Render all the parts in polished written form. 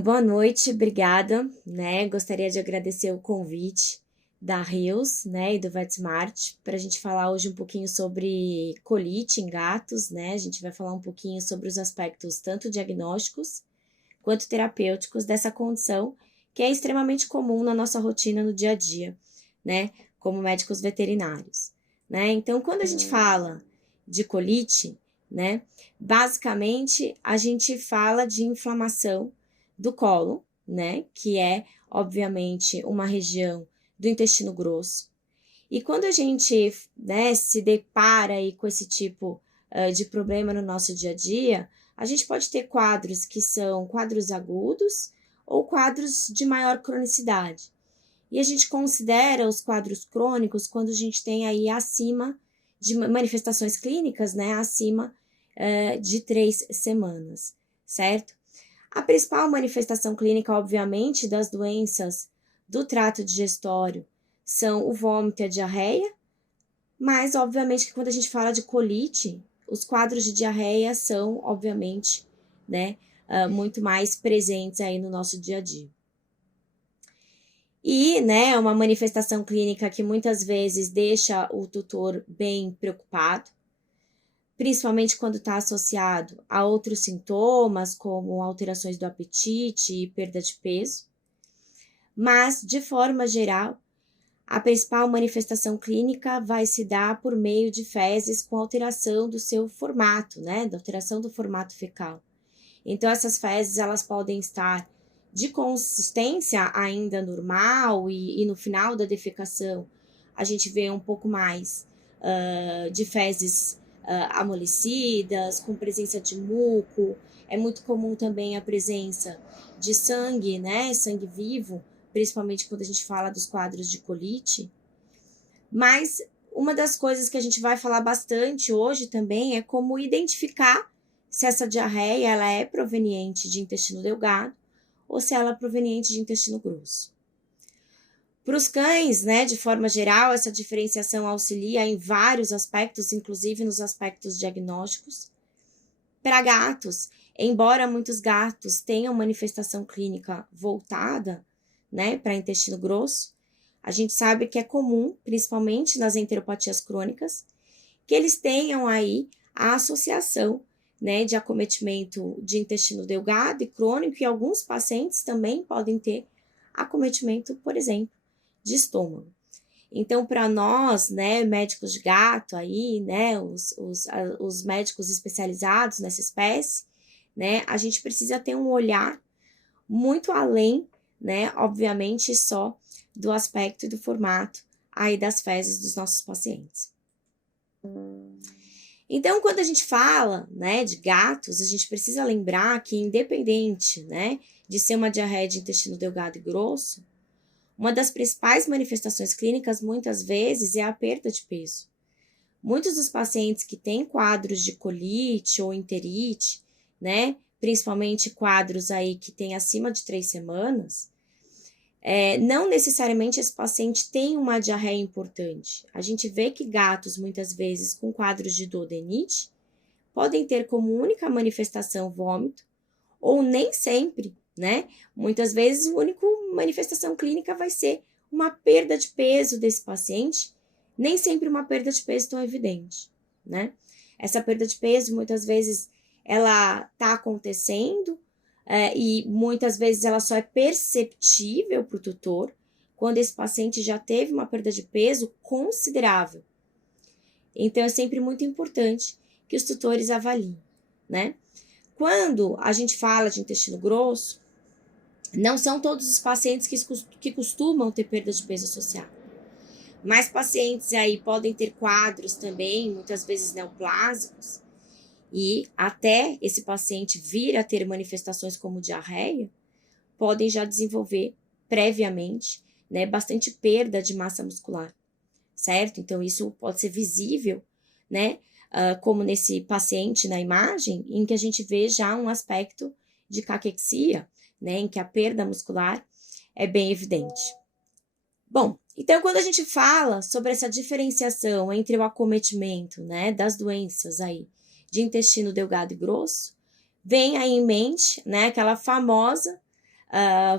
Bom, boa noite, obrigada, né? Gostaria de agradecer o convite da Rios, né, e do VetSmart para a gente falar hoje um pouquinho sobre colite em gatos, né? A gente vai falar um pouquinho sobre os aspectos tanto diagnósticos quanto terapêuticos dessa condição que é extremamente comum na nossa rotina no dia a dia, né? Como médicos veterinários, né? Então, quando a gente fala de colite, né? Basicamente, a gente fala de inflamação do colo, né? Que é, obviamente, uma região do intestino grosso. E quando a gente, né, se depara aí com esse tipo de problema no nosso dia a dia, a gente pode ter quadros que são quadros agudos ou quadros de maior cronicidade. E a gente considera os quadros crônicos quando a gente tem aí acima de manifestações clínicas, né, acima de 3 semanas, certo? A principal manifestação clínica, obviamente, das doenças do trato digestório são o vômito e a diarreia, mas, obviamente, que quando a gente fala de colite, os quadros de diarreia são, obviamente, né, muito mais presentes aí no nosso dia a dia. E, né, uma manifestação clínica que muitas vezes deixa o tutor bem preocupado, principalmente quando está associado a outros sintomas, como alterações do apetite e perda de peso. Mas, de forma geral, a principal manifestação clínica vai se dar por meio de fezes com alteração do seu formato, né, da alteração do formato fecal. Então, essas fezes, elas podem estar de consistência ainda normal e no final da defecação a gente vê um pouco mais de fezes amolecidas, com presença de muco. É muito comum também a presença de sangue, né, sangue vivo, principalmente quando a gente fala dos quadros de colite. Mas uma das coisas que a gente vai falar bastante hoje também é como identificar se essa diarreia ela é proveniente de intestino delgado ou se ela é proveniente de intestino grosso. Para os cães, né, de forma geral, essa diferenciação auxilia em vários aspectos, inclusive nos aspectos diagnósticos. Para gatos, embora muitos gatos tenham manifestação clínica voltada, né, para intestino grosso, a gente sabe que é comum, principalmente nas enteropatias crônicas, que eles tenham aí a associação, né, de acometimento de intestino delgado e crônico, e alguns pacientes também podem ter acometimento, por exemplo, de estômago. Então, para nós, né, médicos de gato aí, né, os médicos especializados nessa espécie, né, a gente precisa ter um olhar muito além, né, obviamente só do aspecto e do formato aí das fezes dos nossos pacientes. Então, quando a gente fala, né, de gatos, a gente precisa lembrar que independente, né, de ser uma diarreia de intestino delgado e grosso, uma das principais manifestações clínicas muitas vezes é a perda de peso. Muitos dos pacientes que têm quadros de colite ou enterite, né, principalmente quadros aí que têm acima de 3 semanas, não necessariamente esse paciente tem uma diarreia importante. A gente vê que gatos, muitas vezes, com quadros de duodenite, podem ter como única manifestação vômito, ou nem sempre, né? Muitas vezes, a única manifestação clínica vai ser uma perda de peso desse paciente, nem sempre uma perda de peso tão evidente, né? Essa perda de peso, muitas vezes, ela está acontecendo, e muitas vezes ela só é perceptível para o tutor quando esse paciente já teve uma perda de peso considerável. Então, é sempre muito importante que os tutores avaliem, né? Quando a gente fala de intestino grosso, não são todos os pacientes que costumam ter perda de peso associada. Mas pacientes aí podem ter quadros também, muitas vezes neoplásicos, e até esse paciente vir a ter manifestações como diarreia, podem já desenvolver previamente, né, bastante perda de massa muscular, certo? Então, isso pode ser visível, né, como nesse paciente na imagem, em que a gente vê já um aspecto de caquexia, né, em que a perda muscular é bem evidente. Bom, então quando a gente fala sobre essa diferenciação entre o acometimento, né, das doenças aí de intestino delgado e grosso, vem aí em mente, né, aquela famosa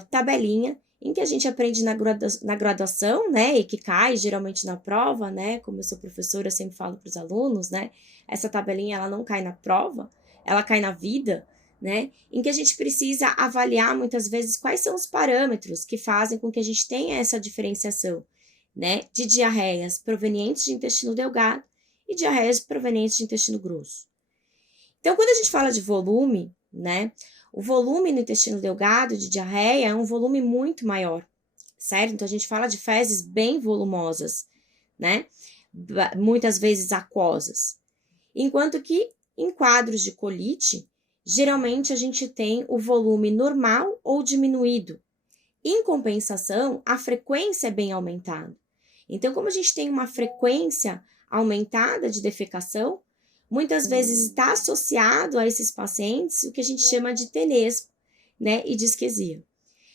tabelinha em que a gente aprende na graduação, né, e que cai geralmente na prova, né, como eu sou professora, eu sempre falo para os alunos, né, essa tabelinha ela não cai na prova, ela cai na vida, né, em que a gente precisa avaliar muitas vezes quais são os parâmetros que fazem com que a gente tenha essa diferenciação, né, de diarreias provenientes de intestino delgado e diarreias provenientes de intestino grosso. Então, quando a gente fala de volume, né, o volume no intestino delgado de diarreia é um volume muito maior, certo? Então, a gente fala de fezes bem volumosas, né, muitas vezes aquosas. Enquanto que em quadros de colite, geralmente a gente tem o volume normal ou diminuído. Em compensação, a frequência é bem aumentada. Então, como a gente tem uma frequência aumentada de defecação, muitas vezes está associado a esses pacientes o que a gente chama de tenesmo, né, e disquesia.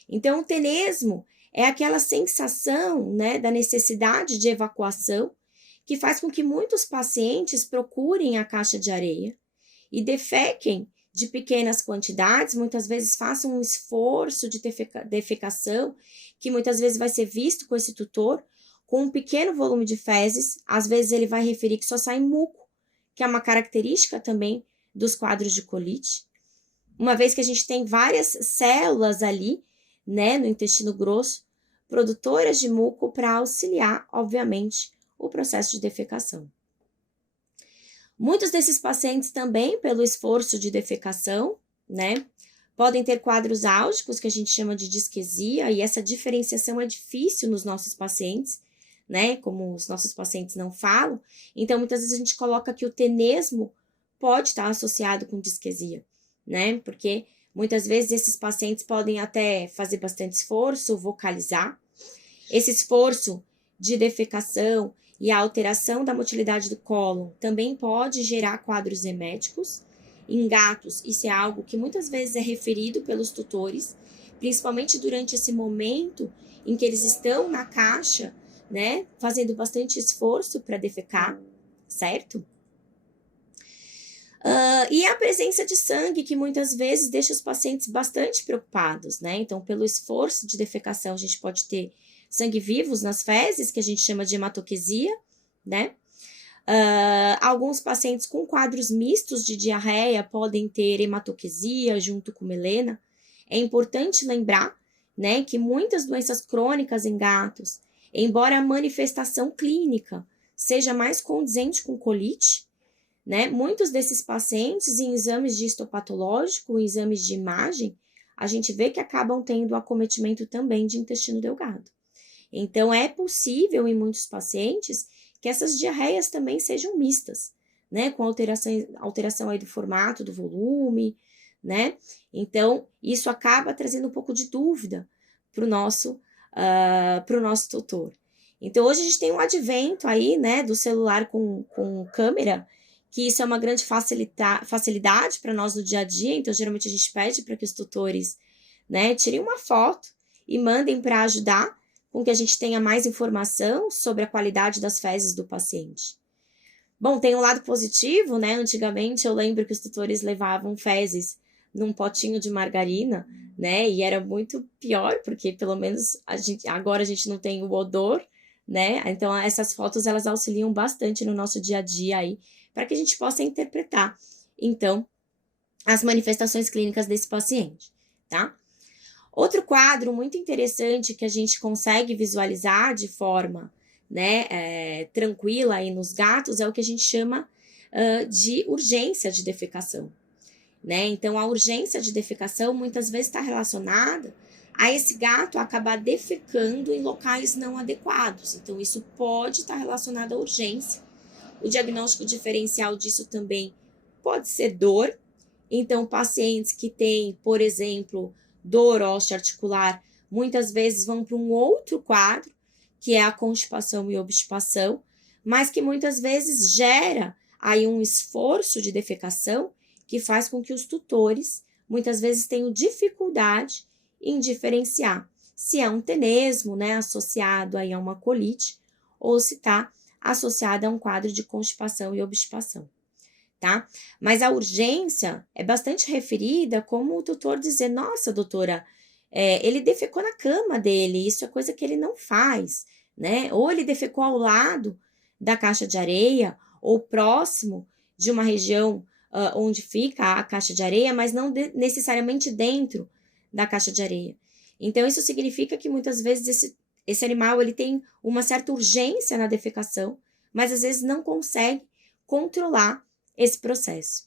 Então, o tenesmo é aquela sensação, né, da necessidade de evacuação que faz com que muitos pacientes procurem a caixa de areia e defequem de pequenas quantidades, muitas vezes façam um esforço de defecação, que muitas vezes vai ser visto com esse tutor, com um pequeno volume de fezes, às vezes ele vai referir que só sai muco, que é uma característica também dos quadros de colite, uma vez que a gente tem várias células ali, né, no intestino grosso, produtoras de muco para auxiliar, obviamente, o processo de defecação. Muitos desses pacientes também, pelo esforço de defecação, né, podem ter quadros álgicos, que a gente chama de disquesia, e essa diferenciação é difícil nos nossos pacientes, né, como os nossos pacientes não falam, então muitas vezes a gente coloca que o tenesmo pode estar associado com disquesia, né, porque muitas vezes esses pacientes podem até fazer bastante esforço, vocalizar. Esse esforço de defecação e a alteração da motilidade do cólon também pode gerar quadros eméticos. Em gatos, isso é algo que muitas vezes é referido pelos tutores, principalmente durante esse momento em que eles estão na caixa, né, fazendo bastante esforço para defecar, certo? E a presença de sangue, que muitas vezes deixa os pacientes bastante preocupados, né? Então, pelo esforço de defecação, a gente pode ter sangue vivos nas fezes, que a gente chama de hematoquesia, né? Alguns pacientes com quadros mistos de diarreia podem ter hematoquesia junto com melena. É importante lembrar, né, que muitas doenças crônicas em gatos, embora a manifestação clínica seja mais condizente com colite, né, muitos desses pacientes em exames de histopatológico, em exames de imagem, a gente vê que acabam tendo acometimento também de intestino delgado. Então, é possível em muitos pacientes que essas diarreias também sejam mistas, né, com alteração aí do formato, do volume, né? Então, isso acaba trazendo um pouco de dúvida para o nosso tutor. Então, hoje a gente tem um advento aí, né, do celular com câmera, que isso é uma grande facilidade para nós no dia a dia. Então, geralmente a gente pede para que os tutores, né, tirem uma foto e mandem para ajudar com que a gente tenha mais informação sobre a qualidade das fezes do paciente. Bom, tem um lado positivo, né? Antigamente eu lembro que os tutores levavam fezes num potinho de margarina, né? E era muito pior, porque pelo menos agora a gente não tem o odor, né? Então essas fotos elas auxiliam bastante no nosso dia a dia aí, para que a gente possa interpretar, então, as manifestações clínicas desse paciente, tá? Outro quadro muito interessante que a gente consegue visualizar de forma, né, tranquila aí nos gatos é o que a gente chama de urgência de defecação, né? Então, a urgência de defecação muitas vezes está relacionada a esse gato acabar defecando em locais não adequados. Então, isso pode estar relacionado à urgência. O diagnóstico diferencial disso também pode ser dor. Então, pacientes que têm, por exemplo, dor osteoarticular, muitas vezes vão para um outro quadro, que é a constipação e obstipação, mas que muitas vezes gera aí um esforço de defecação que faz com que os tutores muitas vezes tenham dificuldade em diferenciar se é um tenesmo, né, associado aí a uma colite, ou se está associado a um quadro de constipação e obstipação. Tá? Mas a urgência é bastante referida como o tutor dizer, nossa, doutora, ele defecou na cama dele, isso é coisa que ele não faz, né? Ou ele defecou ao lado da caixa de areia, ou próximo de uma região onde fica a caixa de areia, mas não necessariamente dentro da caixa de areia. Então, isso significa que muitas vezes esse animal ele tem uma certa urgência na defecação, mas às vezes não consegue controlar esse processo.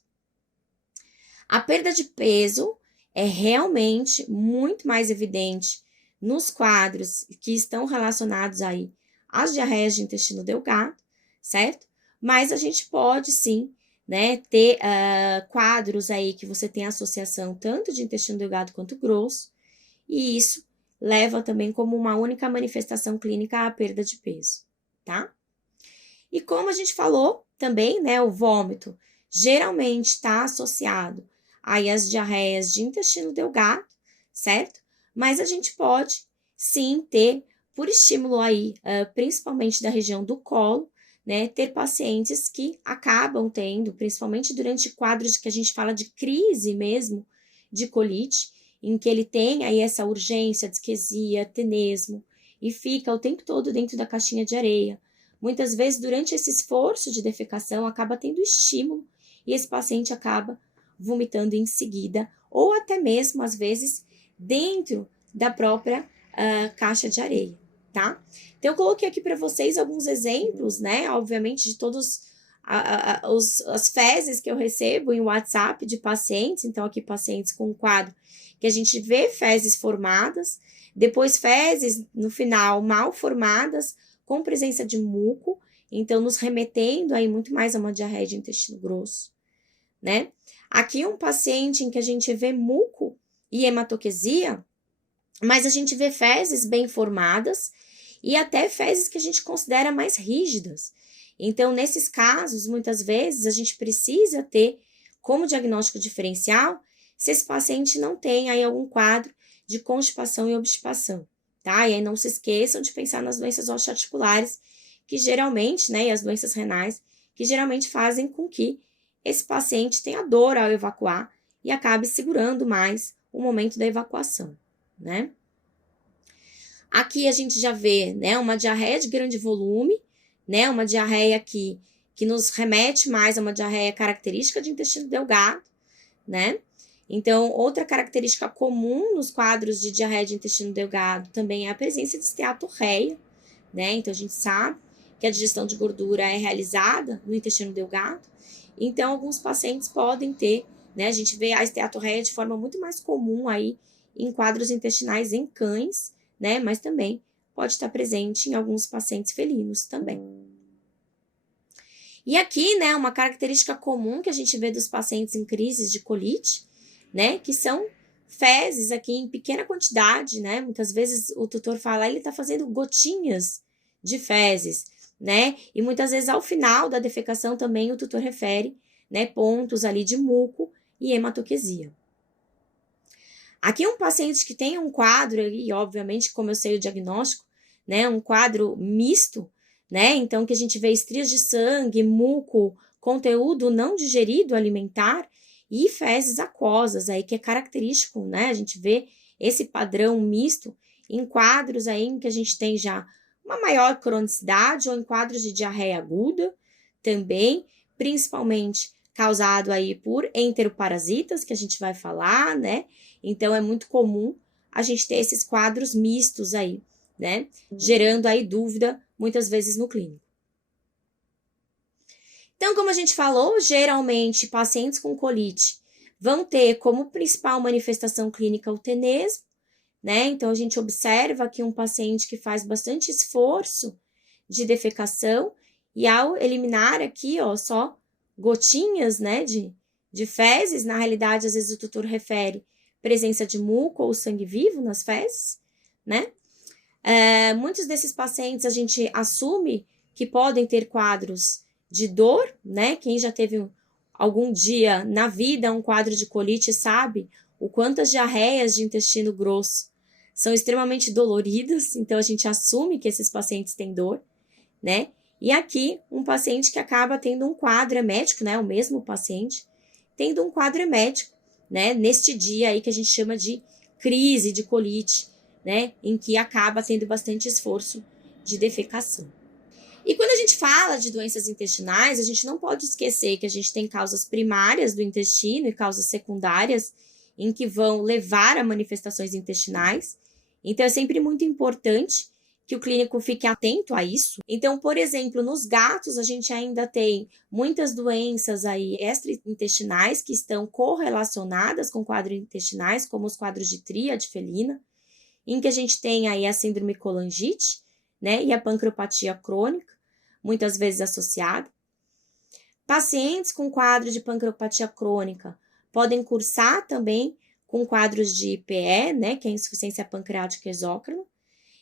A perda de peso é realmente muito mais evidente nos quadros que estão relacionados aí às diarreias de intestino delgado, certo? Mas a gente pode sim, né, ter quadros aí que você tem associação tanto de intestino delgado quanto grosso, e isso leva também como uma única manifestação clínica à perda de peso, tá? E como a gente falou também, né, o vômito geralmente está associado aí às diarreias de intestino delgado, certo? Mas a gente pode sim ter, por estímulo aí, principalmente da região do colo, né, ter pacientes que acabam tendo, principalmente durante quadros que a gente fala de crise mesmo, de colite, em que ele tem aí essa urgência, disquesia, tenesmo, e fica o tempo todo dentro da caixinha de areia. Muitas vezes, durante esse esforço de defecação, acaba tendo estímulo e esse paciente acaba vomitando em seguida, ou até mesmo, às vezes, dentro da própria caixa de areia, tá? Então, eu coloquei aqui para vocês alguns exemplos, né? Obviamente, de todos as fezes que eu recebo em WhatsApp de pacientes. Então, aqui pacientes com um quadro que a gente vê fezes formadas, depois fezes, no final, mal formadas, com presença de muco, então nos remetendo aí muito mais a uma diarreia de intestino grosso, né? Aqui um paciente em que a gente vê muco e hematoquesia, mas a gente vê fezes bem formadas e até fezes que a gente considera mais rígidas. Então, nesses casos, muitas vezes, a gente precisa ter como diagnóstico diferencial se esse paciente não tem aí algum quadro de constipação e obstipação, tá? E aí não se esqueçam de pensar nas doenças osteoarticulares, que geralmente, né, e as doenças renais, que geralmente fazem com que esse paciente tenha dor ao evacuar e acabe segurando mais o momento da evacuação, né? Aqui a gente já vê, né, uma diarreia de grande volume, né, uma diarreia que nos remete mais a uma diarreia característica de intestino delgado, né? Então, outra característica comum nos quadros de diarreia de intestino delgado também é a presença de esteatorreia, né? Então, a gente sabe que a digestão de gordura é realizada no intestino delgado. Então, alguns pacientes podem ter, né? A gente vê a esteatorreia de forma muito mais comum aí em quadros intestinais em cães, né? Mas também pode estar presente em alguns pacientes felinos também. E aqui, né, uma característica comum que a gente vê dos pacientes em crises de colite, né, que são fezes aqui em pequena quantidade, né, muitas vezes o tutor fala, ele tá fazendo gotinhas de fezes, né, e muitas vezes ao final da defecação também o tutor refere, né, pontos ali de muco e hematoquesia. Aqui um paciente que tem um quadro ali, obviamente, como eu sei o diagnóstico, né, um quadro misto, né, então que a gente vê estrias de sangue, muco, conteúdo não digerido alimentar, e fezes aquosas aí, que é característico, né? A gente vê esse padrão misto em quadros aí em que a gente tem já uma maior cronicidade ou em quadros de diarreia aguda também, principalmente causado aí por enteroparasitas, que a gente vai falar, né? Então, é muito comum a gente ter esses quadros mistos aí, né? Gerando aí dúvida, muitas vezes, no clínico. Então, como a gente falou, geralmente pacientes com colite vão ter como principal manifestação clínica o tenesmo, né? Então, a gente observa aqui um paciente que faz bastante esforço de defecação e ao eliminar aqui, ó, só gotinhas, né, de fezes, na realidade, às vezes o tutor refere presença de muco ou sangue vivo nas fezes, né? Muitos desses pacientes a gente assume que podem ter quadros de dor, né? Quem já teve algum dia na vida um quadro de colite sabe o quanto as diarreias de intestino grosso são extremamente doloridas, então a gente assume que esses pacientes têm dor, né? E aqui, um paciente que acaba tendo um quadro emético, né? O mesmo paciente, tendo um quadro emético, né? Neste dia aí que a gente chama de crise de colite, né, em que acaba tendo bastante esforço de defecação. E quando a gente fala de doenças intestinais, a gente não pode esquecer que a gente tem causas primárias do intestino e causas secundárias em que vão levar a manifestações intestinais. Então, é sempre muito importante que o clínico fique atento a isso. Então, por exemplo, nos gatos, a gente ainda tem muitas doenças aí extraintestinais que estão correlacionadas com quadros intestinais, como os quadros de tríade felina, em que a gente tem aí a síndrome colangite, né, e a pancreopatia crônica, muitas vezes associada. Pacientes com quadro de pancreopatia crônica podem cursar também com quadros de IPE, né, que é insuficiência pancreática exócrina.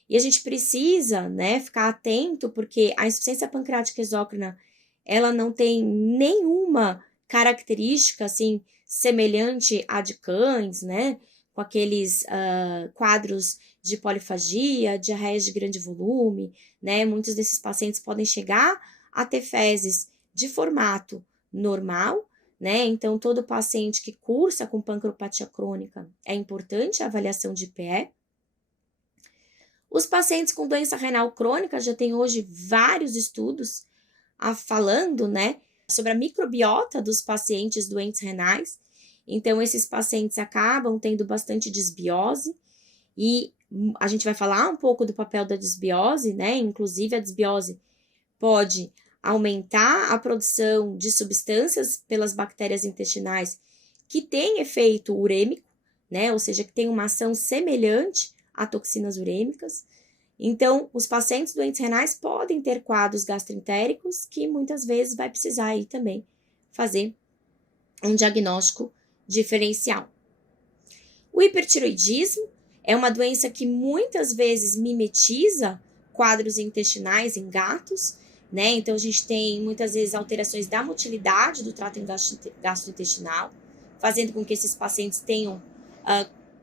E a gente precisa, né, ficar atento, porque a insuficiência pancreática exócrina, ela não tem nenhuma característica, assim, semelhante à de cães, né, com aqueles quadros de polifagia, diarreia de grande volume, né, muitos desses pacientes podem chegar a ter fezes de formato normal, né, então todo paciente que cursa com pancreopatia crônica é importante a avaliação de IPE. Os pacientes com doença renal crônica já tem hoje vários estudos falando, né, sobre a microbiota dos pacientes doentes renais. Então, esses pacientes acabam tendo bastante desbiose e a gente vai falar um pouco do papel da desbiose, né? Inclusive, a desbiose pode aumentar a produção de substâncias pelas bactérias intestinais que têm efeito urêmico, né? Ou seja, que tem uma ação semelhante a toxinas urêmicas. Então, os pacientes doentes renais podem ter quadros gastroentéricos que muitas vezes vai precisar aí também fazer um diagnóstico diferencial. O hipertiroidismo é uma doença que muitas vezes mimetiza quadros intestinais em gatos, né? Então, a gente tem muitas vezes alterações da motilidade do trato gastrointestinal, fazendo com que esses pacientes tenham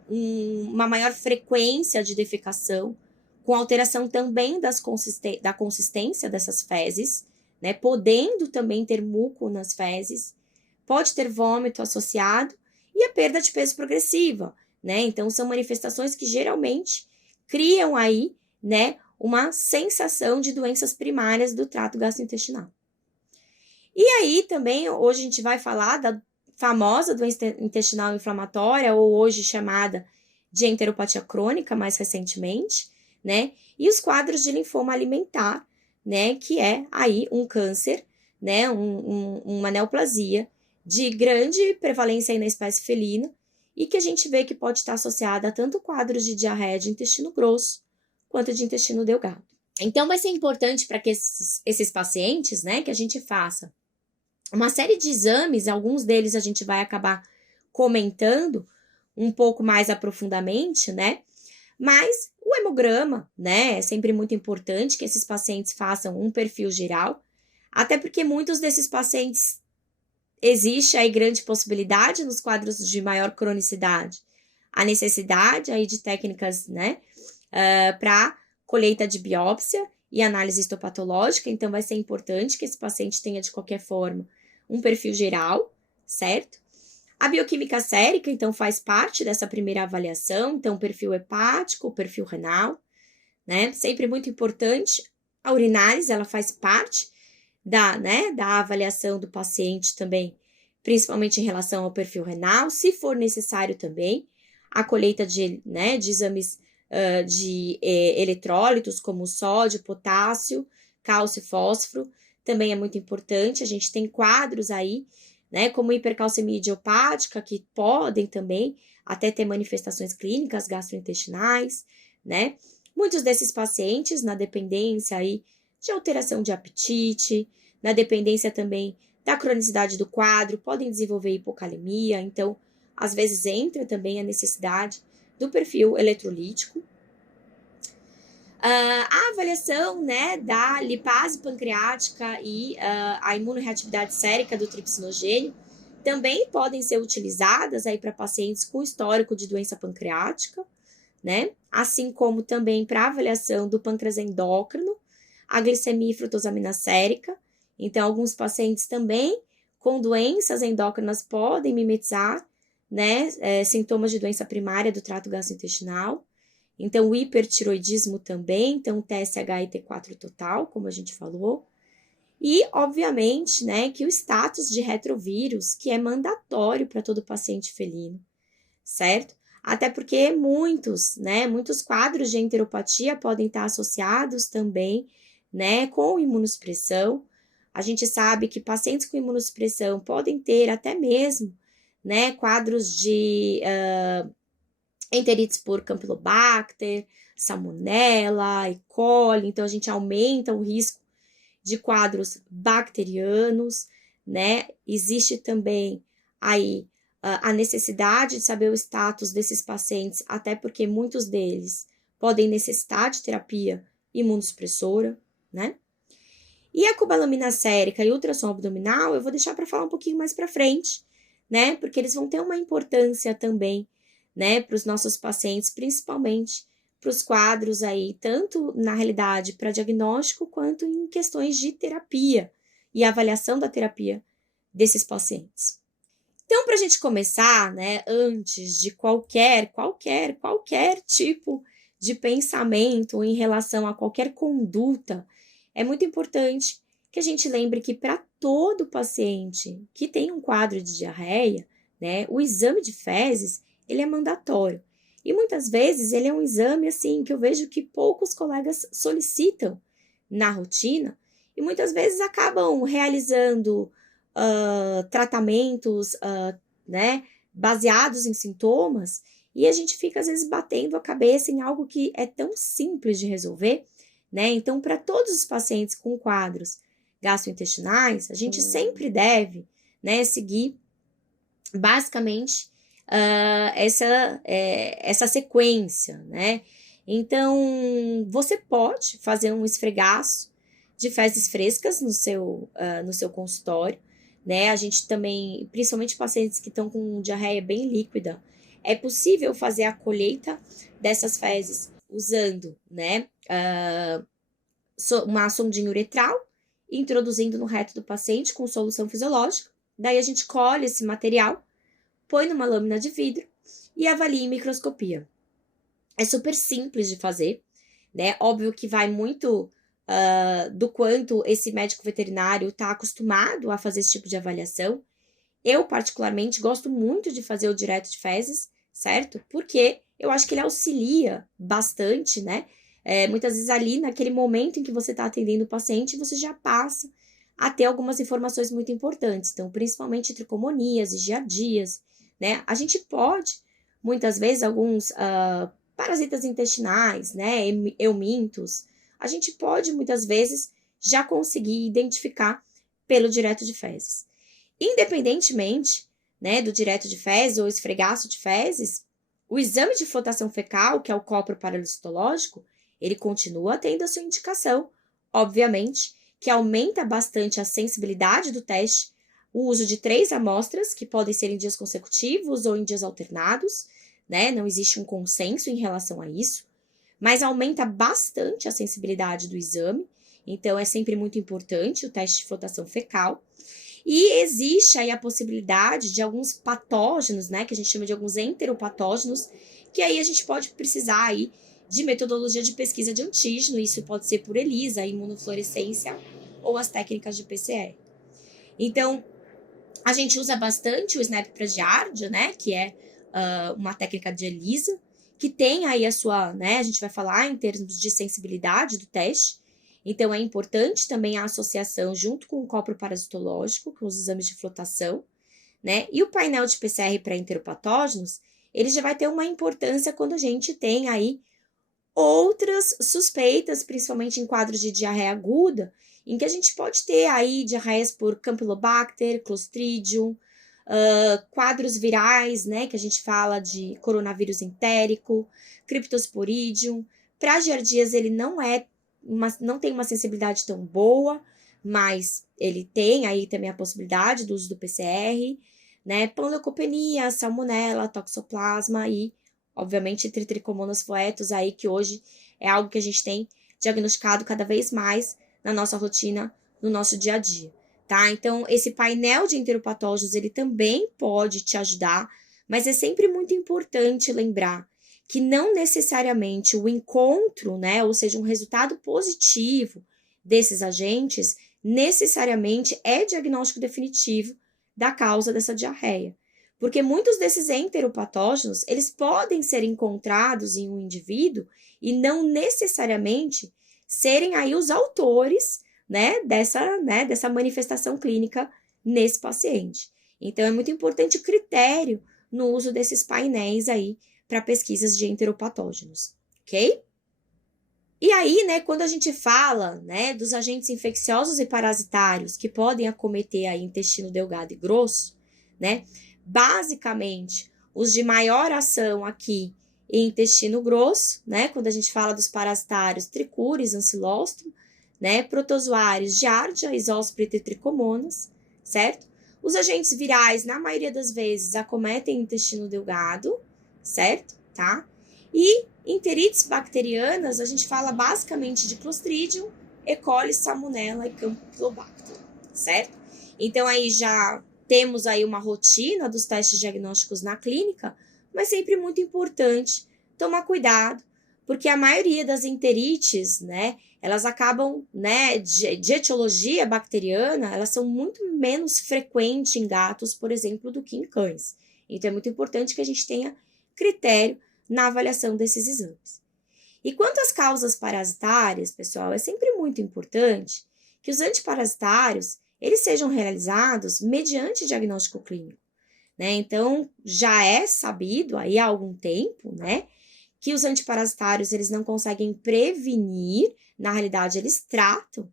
uma maior frequência de defecação, com alteração também da consistência dessas fezes, né? Podendo também ter muco nas fezes, pode ter vômito associado e a perda de peso progressiva, né? Então, são manifestações que geralmente criam aí, né, uma sensação de doenças primárias do trato gastrointestinal. E aí, também, hoje a gente vai falar da famosa doença intestinal inflamatória, ou hoje chamada de enteropatia crônica, mais recentemente, né? E os quadros de linfoma alimentar, né? Que é aí um câncer, né? Uma neoplasia de grande prevalência aí na espécie felina e que a gente vê que pode estar associada a tanto quadros de diarreia de intestino grosso quanto de intestino delgado. Então, vai ser importante para que esses pacientes, né, que a gente faça uma série de exames, alguns deles a gente vai acabar comentando um pouco mais aprofundadamente, né? Mas o hemograma, né, é sempre muito importante que esses pacientes façam um perfil geral, até porque muitos desses pacientes existe aí grande possibilidade nos quadros de maior cronicidade, a necessidade aí de técnicas, né, para colheita de biópsia e análise histopatológica, então vai ser importante que esse paciente tenha de qualquer forma um perfil geral, certo? A bioquímica sérica, então, faz parte dessa primeira avaliação, então, o perfil hepático, o perfil renal, né? Sempre muito importante. A urinálise, ela faz parte da avaliação do paciente também, principalmente em relação ao perfil renal, se for necessário também, a colheita de exames de eletrólitos, como sódio, potássio, cálcio e fósforo, também é muito importante. A gente tem quadros aí, né, como hipercalcemia idiopática, que podem também até ter manifestações clínicas gastrointestinais, né? Muitos desses pacientes, na dependência aí de alteração de apetite, na dependência também da cronicidade do quadro, podem desenvolver hipocalemia, então, às vezes entra também a necessidade do perfil eletrolítico. A avaliação, né, da lipase pancreática e a imunorreatividade sérica do tripsinogênio também podem ser utilizadas aí para pacientes com histórico de doença pancreática, né, assim como também para avaliação do pâncreas endócrino, a glicemia e frutosamina sérica. Então, alguns pacientes também com doenças endócrinas podem mimetizar, né, sintomas de doença primária do trato gastrointestinal. Então, o hipertiroidismo também, então TSH e T4 total, como a gente falou. E, obviamente, né, que o status de retrovírus, que é mandatório para todo paciente felino, certo? Até porque muitos quadros de enteropatia podem estar associados também, né, com imunossupressão. A gente sabe que pacientes com imunossupressão podem ter até mesmo, né, quadros de enterites por Campylobacter, Salmonella, E. coli, então a gente aumenta o risco de quadros bacterianos, né? Existe também aí a necessidade de saber o status desses pacientes, até porque muitos deles podem necessitar de terapia imunossupressora, né? E a cobalamina sérica e ultrassom abdominal eu vou deixar para falar um pouquinho mais para frente, né? Porque eles vão ter uma importância também, né, para os nossos pacientes, principalmente para os quadros aí, tanto na realidade para diagnóstico, quanto em questões de terapia e avaliação da terapia desses pacientes. Então, para a gente começar, né, antes de qualquer tipo de pensamento em relação a qualquer conduta, é muito importante que a gente lembre que para todo paciente que tem um quadro de diarreia, né, o exame de fezes, ele é mandatório. E muitas vezes ele é um exame assim que eu vejo que poucos colegas solicitam na rotina e muitas vezes acabam realizando tratamentos, né, baseados em sintomas e a gente fica às vezes batendo a cabeça em algo que é tão simples de resolver, né? Então, para todos os pacientes com quadros gastrointestinais, a gente sempre deve, né, seguir basicamente essa sequência, né? Então, você pode fazer um esfregaço de fezes frescas no seu consultório, né? A gente também, principalmente pacientes que estão com diarreia bem líquida, é possível fazer a colheita dessas fezes usando, né, uma sondinha uretral, introduzindo no reto do paciente com solução fisiológica. Daí a gente colhe esse material, põe numa lâmina de vidro e avalia em microscopia. É super simples de fazer, né? Óbvio que vai muito do quanto esse médico veterinário está acostumado a fazer esse tipo de avaliação. Eu, particularmente, gosto muito de fazer o direto de fezes, certo? Porque eu acho que ele auxilia bastante, né? Muitas vezes ali, naquele momento em que você está atendendo o paciente, você já passa a ter algumas informações muito importantes. Então, principalmente tricomonias e giardias, né? A gente pode, muitas vezes, alguns parasitas intestinais, né? Eumintos, a gente pode, muitas vezes, já conseguir identificar pelo direto de fezes. Independentemente, né, do direto de fezes ou esfregaço de fezes, o exame de flotação fecal, que é o copro parasitológico, ele continua tendo a sua indicação, obviamente, que aumenta bastante a sensibilidade do teste, o uso de 3 amostras, que podem ser em dias consecutivos ou em dias alternados, né? Não existe um consenso em relação a isso, mas aumenta bastante a sensibilidade do exame, então é sempre muito importante o teste de flotação fecal. E existe aí a possibilidade de alguns patógenos, né, que a gente chama de alguns enteropatógenos, que aí a gente pode precisar aí de metodologia de pesquisa de antígeno, isso pode ser por ELISA, imunofluorescência ou as técnicas de PCR. Então, a gente usa bastante o SNAP para Giardia, né, que é uma técnica de ELISA, que tem aí a sua, né, a gente vai falar em termos de sensibilidade do teste. Então, é importante também a associação junto com o copro parasitológico, com os exames de flotação, né? E o painel de PCR para enteropatógenos, ele já vai ter uma importância quando a gente tem aí outras suspeitas, principalmente em quadros de diarreia aguda, em que a gente pode ter aí diarreias por Campylobacter, Clostridium, quadros virais, né, que a gente fala de coronavírus entérico, Cryptosporidium. Para giardias ele não tem uma sensibilidade tão boa, mas ele tem aí também a possibilidade do uso do PCR, né, panleucopenia, salmonella, toxoplasma e, obviamente, Trichomonas flatus aí, que hoje é algo que a gente tem diagnosticado cada vez mais na nossa rotina, no nosso dia a dia, tá? Então, esse painel de enteropatógenos, ele também pode te ajudar Mas é sempre muito importante lembrar que não necessariamente o encontro, né, ou seja, um resultado positivo desses agentes, necessariamente é diagnóstico definitivo da causa dessa diarreia. Porque muitos desses enteropatógenos, eles podem ser encontrados em um indivíduo e não necessariamente serem aí os autores, dessa manifestação clínica nesse paciente. Então, é muito importante o critério no uso desses painéis aí para pesquisas de enteropatógenos, ok? E aí, quando a gente fala, dos agentes infecciosos e parasitários que podem acometer aí intestino delgado e grosso, basicamente, os de maior ação aqui em intestino grosso, quando a gente fala dos parasitários, Trichuris, Ancilostrum, protozoários, Giardia, Isósprita e Trichomonas, certo? Os agentes virais, na maioria das vezes, acometem intestino delgado, certo? Tá? E enterites bacterianas, a gente fala basicamente de Clostridium, E. coli, Salmonella e Campylobacter, certo? Então, aí já temos aí uma rotina dos testes diagnósticos na clínica, mas sempre muito importante tomar cuidado, porque a maioria das enterites, elas acabam, de etiologia bacteriana, elas são muito menos frequentes em gatos, por exemplo, do que em cães. Então, é muito importante que a gente tenha critério na avaliação desses exames. E quanto às causas parasitárias, pessoal, é sempre muito importante que os antiparasitários, eles sejam realizados mediante diagnóstico clínico, Então, já é sabido aí há algum tempo, que os antiparasitários, eles não conseguem prevenir, na realidade, eles tratam,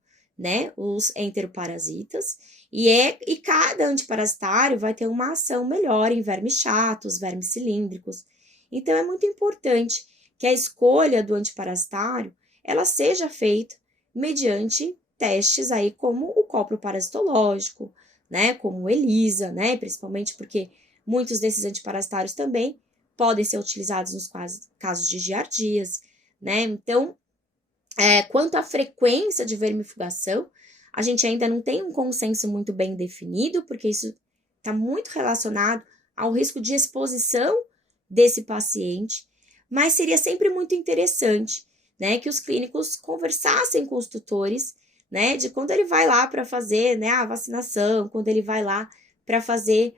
os enteroparasitas, e cada antiparasitário vai ter uma ação melhor em vermes chatos, vermes cilíndricos. Então, é muito importante que a escolha do antiparasitário, ela seja feita mediante testes aí como o copro parasitológico, como o ELISA, principalmente porque muitos desses antiparasitários também podem ser utilizados nos casos de giardias, Então, quanto à frequência de vermifugação, a gente ainda não tem um consenso muito bem definido, porque isso está muito relacionado ao risco de exposição desse paciente, mas seria sempre muito interessante, que os clínicos conversassem com os tutores, de quando ele vai lá para fazer, a vacinação, quando ele vai lá para fazer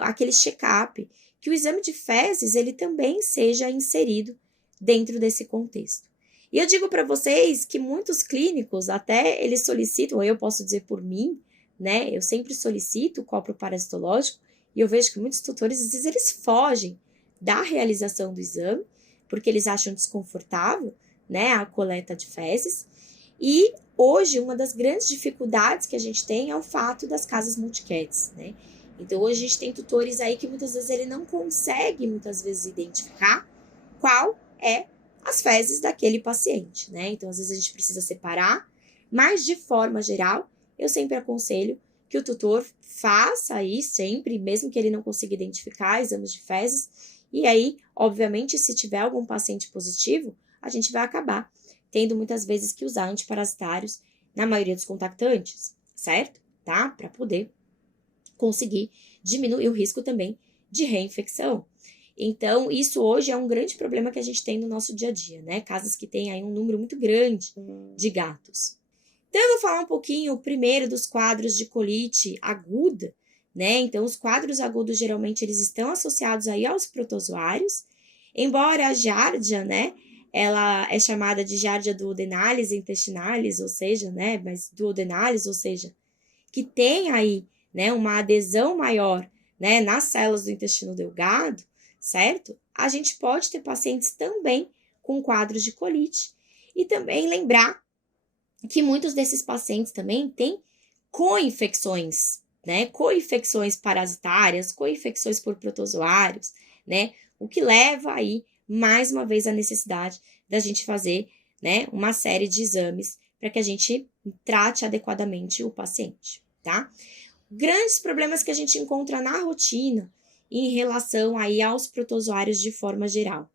aquele check-up, que o exame de fezes, ele também seja inserido dentro desse contexto. E eu digo para vocês que muitos clínicos, até eles solicitam, ou eu posso dizer por mim, eu sempre solicito o copro parasitológico, e eu vejo que muitos tutores, às vezes, eles fogem da realização do exame, porque eles acham desconfortável, a coleta de fezes. E hoje, uma das grandes dificuldades que a gente tem é o fato das casas multicats, Então, hoje a gente tem tutores aí que muitas vezes ele não consegue, muitas vezes, identificar qual é as fezes daquele paciente, Então, às vezes a gente precisa separar, mas de forma geral, eu sempre aconselho que o tutor faça aí sempre, mesmo que ele não consiga identificar exames de fezes, e aí, obviamente, se tiver algum paciente positivo, a gente vai acabar tendo muitas vezes que usar antiparasitários na maioria dos contactantes, certo? Tá? Para poder conseguir diminuir o risco também de reinfecção. Então, isso hoje é um grande problema que a gente tem no nosso dia a dia, Casas que têm aí um número muito grande de gatos. Então, eu vou falar um pouquinho primeiro dos quadros de colite aguda, Então, os quadros agudos, geralmente, eles estão associados aí aos protozoários, embora a giardia, ela é chamada de giardia duodenalis intestinalis, ou seja, mas duodenalis, ou seja, que tem aí, uma adesão maior, nas células do intestino delgado, certo? A gente pode ter pacientes também com quadros de colite. E também lembrar que muitos desses pacientes também têm co-infecções, co-infecções parasitárias, co-infecções por protozoários, O que leva aí, mais uma vez, a necessidade da gente fazer, uma série de exames para que a gente trate adequadamente o paciente, tá? Grandes problemas que a gente encontra na rotina em relação aí aos protozoários de forma geral.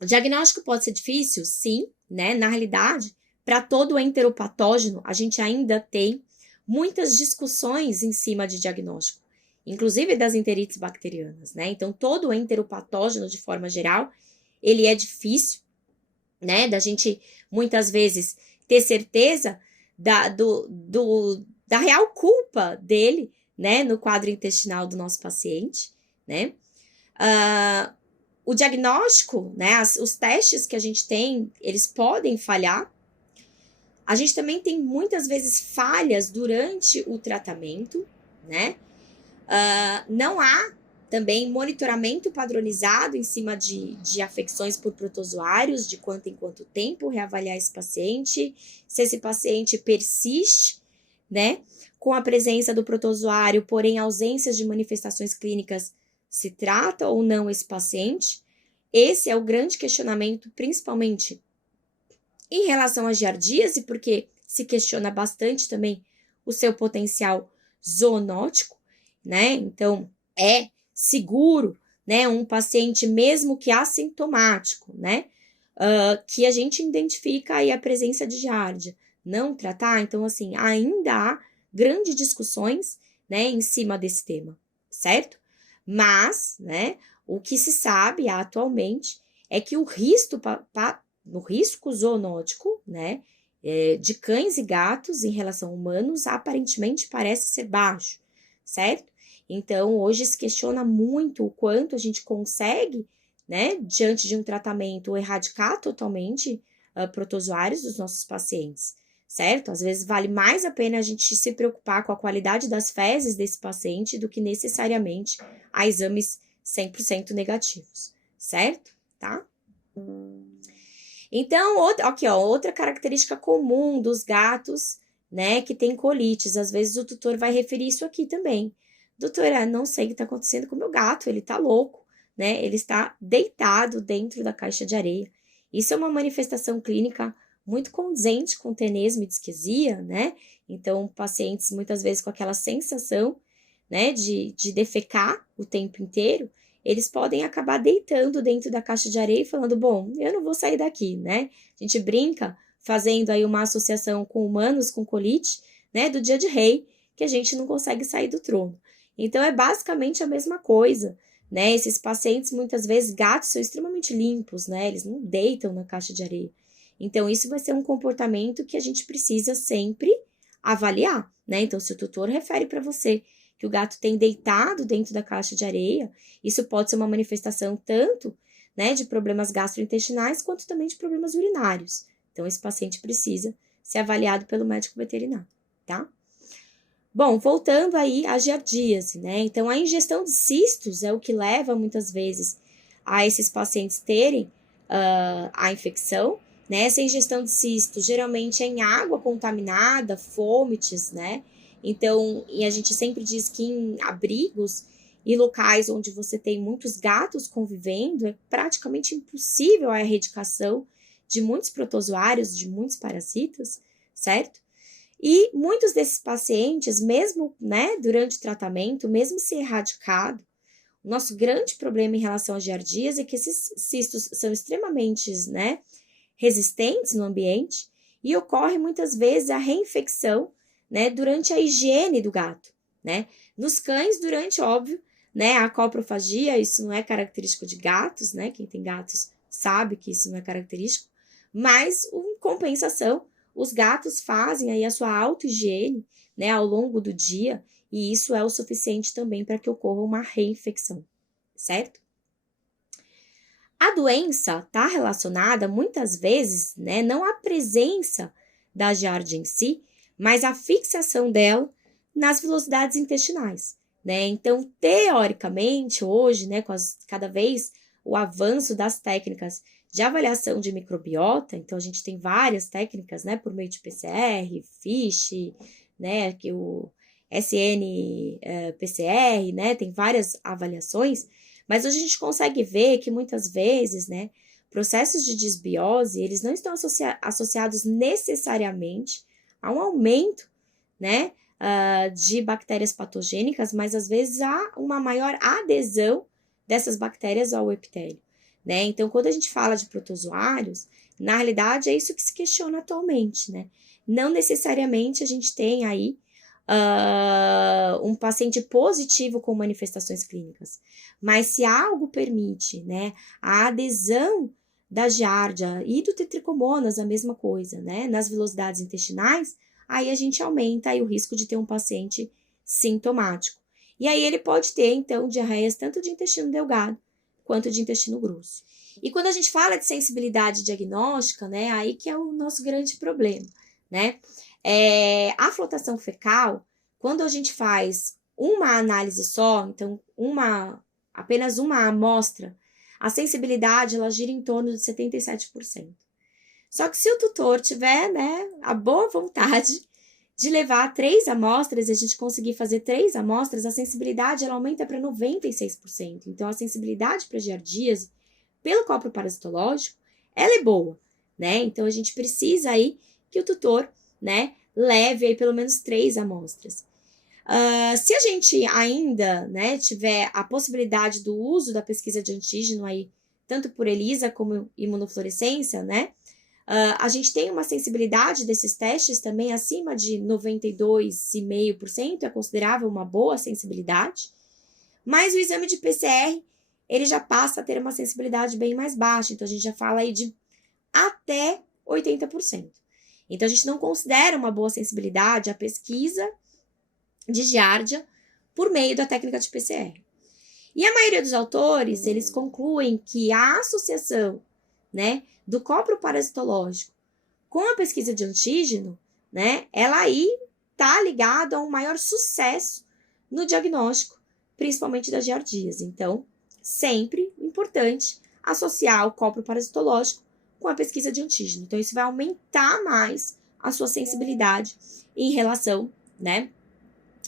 O diagnóstico pode ser difícil? Sim, Na realidade, para todo enteropatógeno, a gente ainda tem muitas discussões em cima de diagnóstico. inclusive das enterites bacterianas, né? Então, todo enteropatógeno, de forma geral, ele é difícil, né? Da gente, muitas vezes, ter certeza da real culpa dele, né? No quadro intestinal do nosso paciente, né? O diagnóstico, né? Os testes que a gente tem, eles podem falhar. A gente também tem, muitas vezes, falhas durante o tratamento, né? Não há também monitoramento padronizado em cima de afecções por protozoários, de quanto em quanto tempo reavaliar esse paciente, se esse paciente persiste, né, com a presença do protozoário, porém ausências de manifestações clínicas, se trata ou não esse paciente. Esse é o grande questionamento, principalmente em relação à giardíase, porque se questiona bastante também o seu potencial zoonótico, né? Então, é seguro, né, um paciente mesmo que assintomático, né, que a gente identifica aí a presença de giardia, não tratar. Então, assim, ainda há grandes discussões, né, em cima desse tema, certo? Mas, né, o que se sabe atualmente é que o risco zoonótico, né, de cães e gatos em relação a humanos, aparentemente parece ser baixo, certo? Então, hoje se questiona muito o quanto a gente consegue, né, diante de um tratamento, erradicar totalmente protozoários dos nossos pacientes, certo? Às vezes vale mais a pena a gente se preocupar com a qualidade das fezes desse paciente do que necessariamente a exames 100% negativos, certo? Tá? Então, outra característica comum dos gatos, né, que tem colites. Às vezes o tutor vai referir isso aqui também. Doutora, não sei o que está acontecendo com o meu gato, ele está louco, né? Ele está deitado dentro da caixa de areia. Isso é uma manifestação clínica muito condizente com tenesmo e disquesia, né? Então, pacientes muitas vezes com aquela sensação, né, de defecar o tempo inteiro, eles podem acabar deitando dentro da caixa de areia e falando, bom, eu não vou sair daqui, né? A gente brinca fazendo aí uma associação com humanos com colite, né, do dia de rei, que a gente não consegue sair do trono. Então, é basicamente a mesma coisa, né? Esses pacientes, muitas vezes, gatos são extremamente limpos, né? Eles não deitam na caixa de areia. Então, isso vai ser um comportamento que a gente precisa sempre avaliar, né? Então, se o tutor refere para você que o gato tem deitado dentro da caixa de areia, isso pode ser uma manifestação tanto, né, de problemas gastrointestinais, quanto também de problemas urinários. Então, esse paciente precisa ser avaliado pelo médico veterinário, tá? Bom, voltando aí à giardíase, né? Então, a ingestão de cistos é o que leva, muitas vezes, a esses pacientes terem a infecção, né? Essa ingestão de cistos geralmente é em água contaminada, fômites, né? Então, e a gente sempre diz que em abrigos e locais onde você tem muitos gatos convivendo, é praticamente impossível a erradicação de muitos protozoários, de muitos parasitas, certo? E muitos desses pacientes, mesmo, né, durante o tratamento, mesmo se erradicado, o nosso grande problema em relação às giardias é que esses cistos são extremamente, né, resistentes no ambiente e ocorre muitas vezes a reinfecção, né, durante a higiene do gato, né? Nos cães, durante, óbvio, né, a coprofagia, isso não é característico de gatos, né? Quem tem gatos sabe que isso não é característico, mas, em compensação, os gatos fazem aí a sua auto-higiene, né, ao longo do dia, e isso é o suficiente também para que ocorra uma reinfecção, certo? A doença está relacionada, muitas vezes, né, não à presença da giardia em si, mas à fixação dela nas velocidades intestinais, né? Então, teoricamente, hoje, né, cada vez o avanço das técnicas de avaliação de microbiota, então a gente tem várias técnicas, né, por meio de PCR, FISH, né, que o SNPCR, né, tem várias avaliações, mas hoje a gente consegue ver que muitas vezes, né, processos de disbiose, eles não estão associados necessariamente a um aumento, né, de bactérias patogênicas, mas às vezes há uma maior adesão dessas bactérias ao epitélio, né? Então, quando a gente fala de protozoários, na realidade é isso que se questiona atualmente, né? Não necessariamente a gente tem aí um paciente positivo com manifestações clínicas. Mas se algo permite, né, a adesão da giardia e do tetracomonas, a mesma coisa, né, nas velocidades intestinais, aí a gente aumenta aí o risco de ter um paciente sintomático. E aí ele pode ter, então, diarreias tanto de intestino delgado quanto de intestino grosso. E quando a gente fala de sensibilidade diagnóstica, né, aí que é o nosso grande problema, né? A flotação fecal, quando a gente faz uma análise só, então apenas uma amostra, a sensibilidade ela gira em torno de 77%. Só que se o tutor tiver, né, a boa vontade de levar 3 amostras e a gente conseguir fazer 3 amostras, a sensibilidade ela aumenta para 96%. Então, a sensibilidade para giardíase, pelo copro parasitológico, ela é boa, né? Então, a gente precisa aí que o tutor, né, leve aí pelo menos 3 amostras. Se a gente ainda, né, tiver a possibilidade do uso da pesquisa de antígeno aí, tanto por ELISA como imunofluorescência, né, a gente tem uma sensibilidade desses testes também acima de 92,5%, é considerável uma boa sensibilidade, mas o exame de PCR, ele já passa a ter uma sensibilidade bem mais baixa, então a gente já fala aí de até 80%. Então a gente não considera uma boa sensibilidade a pesquisa de giardia por meio da técnica de PCR. E a maioria dos autores, eles concluem que a associação, né, do copro parasitológico com a pesquisa de antígeno, né, ela aí tá ligada a um maior sucesso no diagnóstico, principalmente da giardíase. Então, sempre importante associar o copro parasitológico com a pesquisa de antígeno. Então, isso vai aumentar mais a sua sensibilidade em relação, né,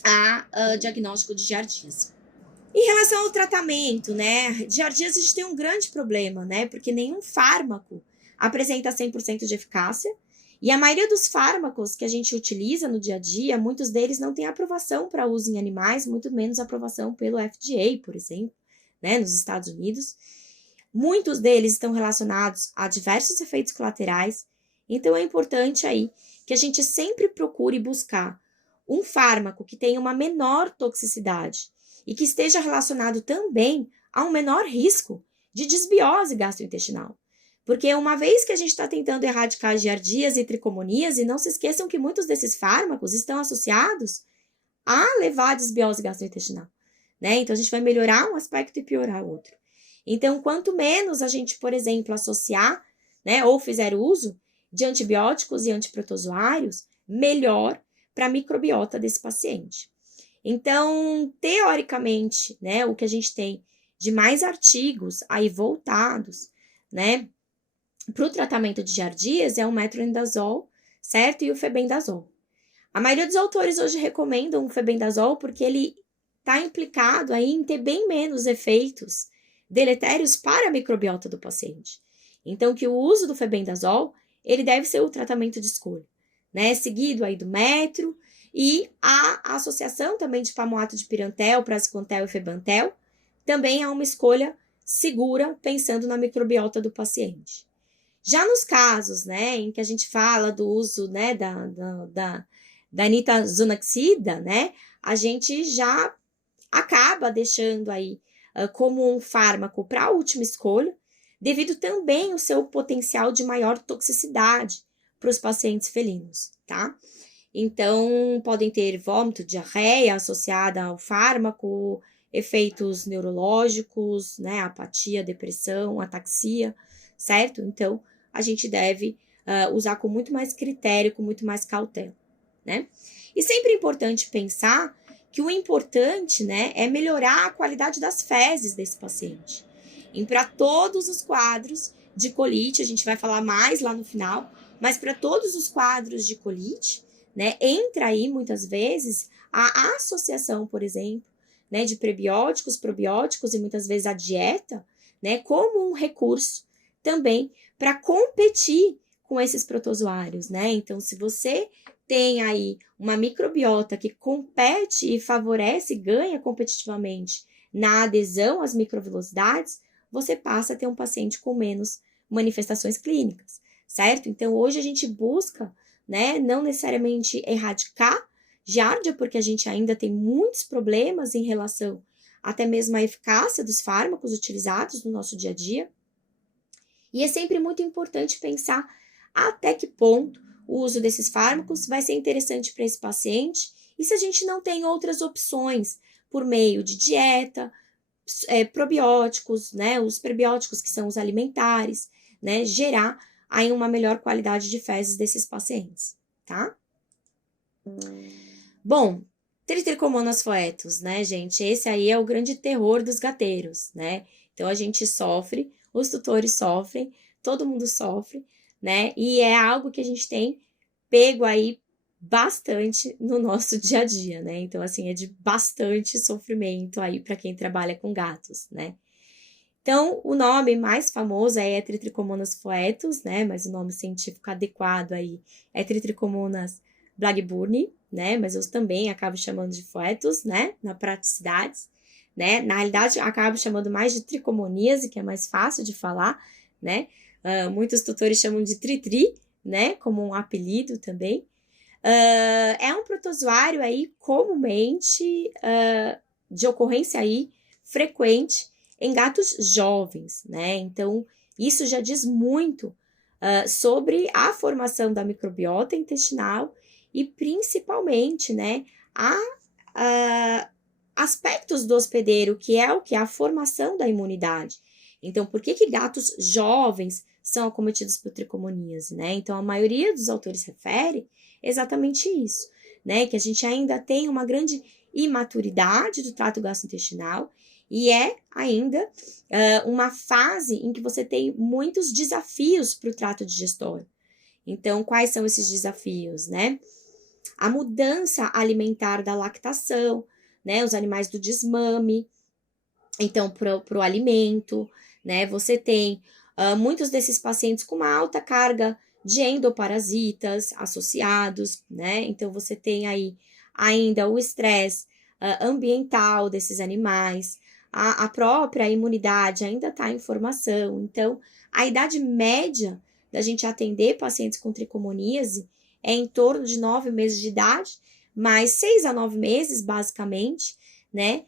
a diagnóstico de giardíase. Em relação ao tratamento, né, giardíase a gente tem um grande problema, né, porque nenhum fármaco apresenta 100% de eficácia, e a maioria dos fármacos que a gente utiliza no dia a dia, muitos deles não têm aprovação para uso em animais, muito menos aprovação pelo FDA, por exemplo, né, nos Estados Unidos. Muitos deles estão relacionados a diversos efeitos colaterais, então é importante aí que a gente sempre procure buscar um fármaco que tenha uma menor toxicidade e que esteja relacionado também a um menor risco de desbiose gastrointestinal. Porque uma vez que a gente está tentando erradicar giardíase e tricomoníase, não se esqueçam que muitos desses fármacos estão associados a levar a desbiose gastrointestinal, né? Então, a gente vai melhorar um aspecto e piorar outro. Então, quanto menos a gente, por exemplo, associar, né, ou fizer uso de antibióticos e antiprotozoários, melhor para a microbiota desse paciente. Então, teoricamente, né, o que a gente tem de mais artigos aí voltados, né, para o tratamento de giardíase é o metronidazol, certo? E o febendazol. A maioria dos autores hoje recomendam o febendazol porque ele está implicado aí em ter bem menos efeitos deletérios para a microbiota do paciente. Então, que o uso do febendazol, ele deve ser o tratamento de escolha, né? Seguido aí do metro e a associação também de pamoato de pirantel, praziquantel e febantel, também é uma escolha segura pensando na microbiota do paciente. Já nos casos, né, em que a gente fala do uso, né, da nitazoxanida, né, a gente já acaba deixando aí como um fármaco para a última escolha, devido também ao seu potencial de maior toxicidade para os pacientes felinos, tá? Então, podem ter vômito, diarreia associada ao fármaco, efeitos neurológicos, né, apatia, depressão, ataxia, certo? Então, a gente deve usar com muito mais critério, com muito mais cautela, né? E sempre é importante pensar que o importante, né, é melhorar a qualidade das fezes desse paciente. E para todos os quadros de colite, a gente vai falar mais lá no final, mas para todos os quadros de colite, né, entra aí muitas vezes a associação, por exemplo, né, de prebióticos, probióticos e muitas vezes a dieta, né, como um recurso também para competir com esses protozoários, né? Então, se você tem aí uma microbiota que compete e favorece, ganha competitivamente na adesão às microvelocidades, você passa a ter um paciente com menos manifestações clínicas, certo? Então, hoje a gente busca, né, não necessariamente erradicar Giardia, porque a gente ainda tem muitos problemas em relação até mesmo à eficácia dos fármacos utilizados no nosso dia a dia. E é sempre muito importante pensar até que ponto o uso desses fármacos vai ser interessante para esse paciente e se a gente não tem outras opções por meio de dieta, probióticos, né, os prebióticos que são os alimentares, né, gerar aí uma melhor qualidade de fezes desses pacientes, tá? Bom, Tritrichomonas foetus, né, gente? Esse aí é o grande terror dos gateiros, né? Então a gente sofre, os tutores sofrem, todo mundo sofre, né? E é algo que a gente tem pego aí bastante no nosso dia a dia, né? Então, assim, é de bastante sofrimento aí para quem trabalha com gatos, né? Então, o nome mais famoso é Tritrichomonas foetus, né? Mas o nome científico adequado aí é Tritrichomonas blackburni, né? Mas eu também acabo chamando de foetus, né? Na praticidade, né? Na realidade, eu acabo chamando mais de tricomoníase, que é mais fácil de falar, né? Muitos tutores chamam de tritri, né? Como um apelido também. É um protozoário aí comumente de ocorrência aí frequente em gatos jovens, né? Então, isso já diz muito sobre a formação da microbiota intestinal e principalmente, né, aspectos do hospedeiro, que é o que? A formação da imunidade. Então, por que gatos jovens são acometidos por tricomoníase, né? Então, a maioria dos autores refere exatamente isso, né? Que a gente ainda tem uma grande imaturidade do trato gastrointestinal e é ainda uma fase em que você tem muitos desafios para o trato digestório. Então, quais são esses desafios, né? A mudança alimentar da lactação, né? Os animais do desmame, então, para o alimento, né? Você tem muitos desses pacientes com uma alta carga de endoparasitas associados, né? Então, você tem aí ainda o estresse ambiental desses animais, a própria imunidade ainda está em formação. Então, a idade média da gente atender pacientes com tricomoníase é em torno de 9 meses de idade, mais 6 a 9 meses, basicamente, né?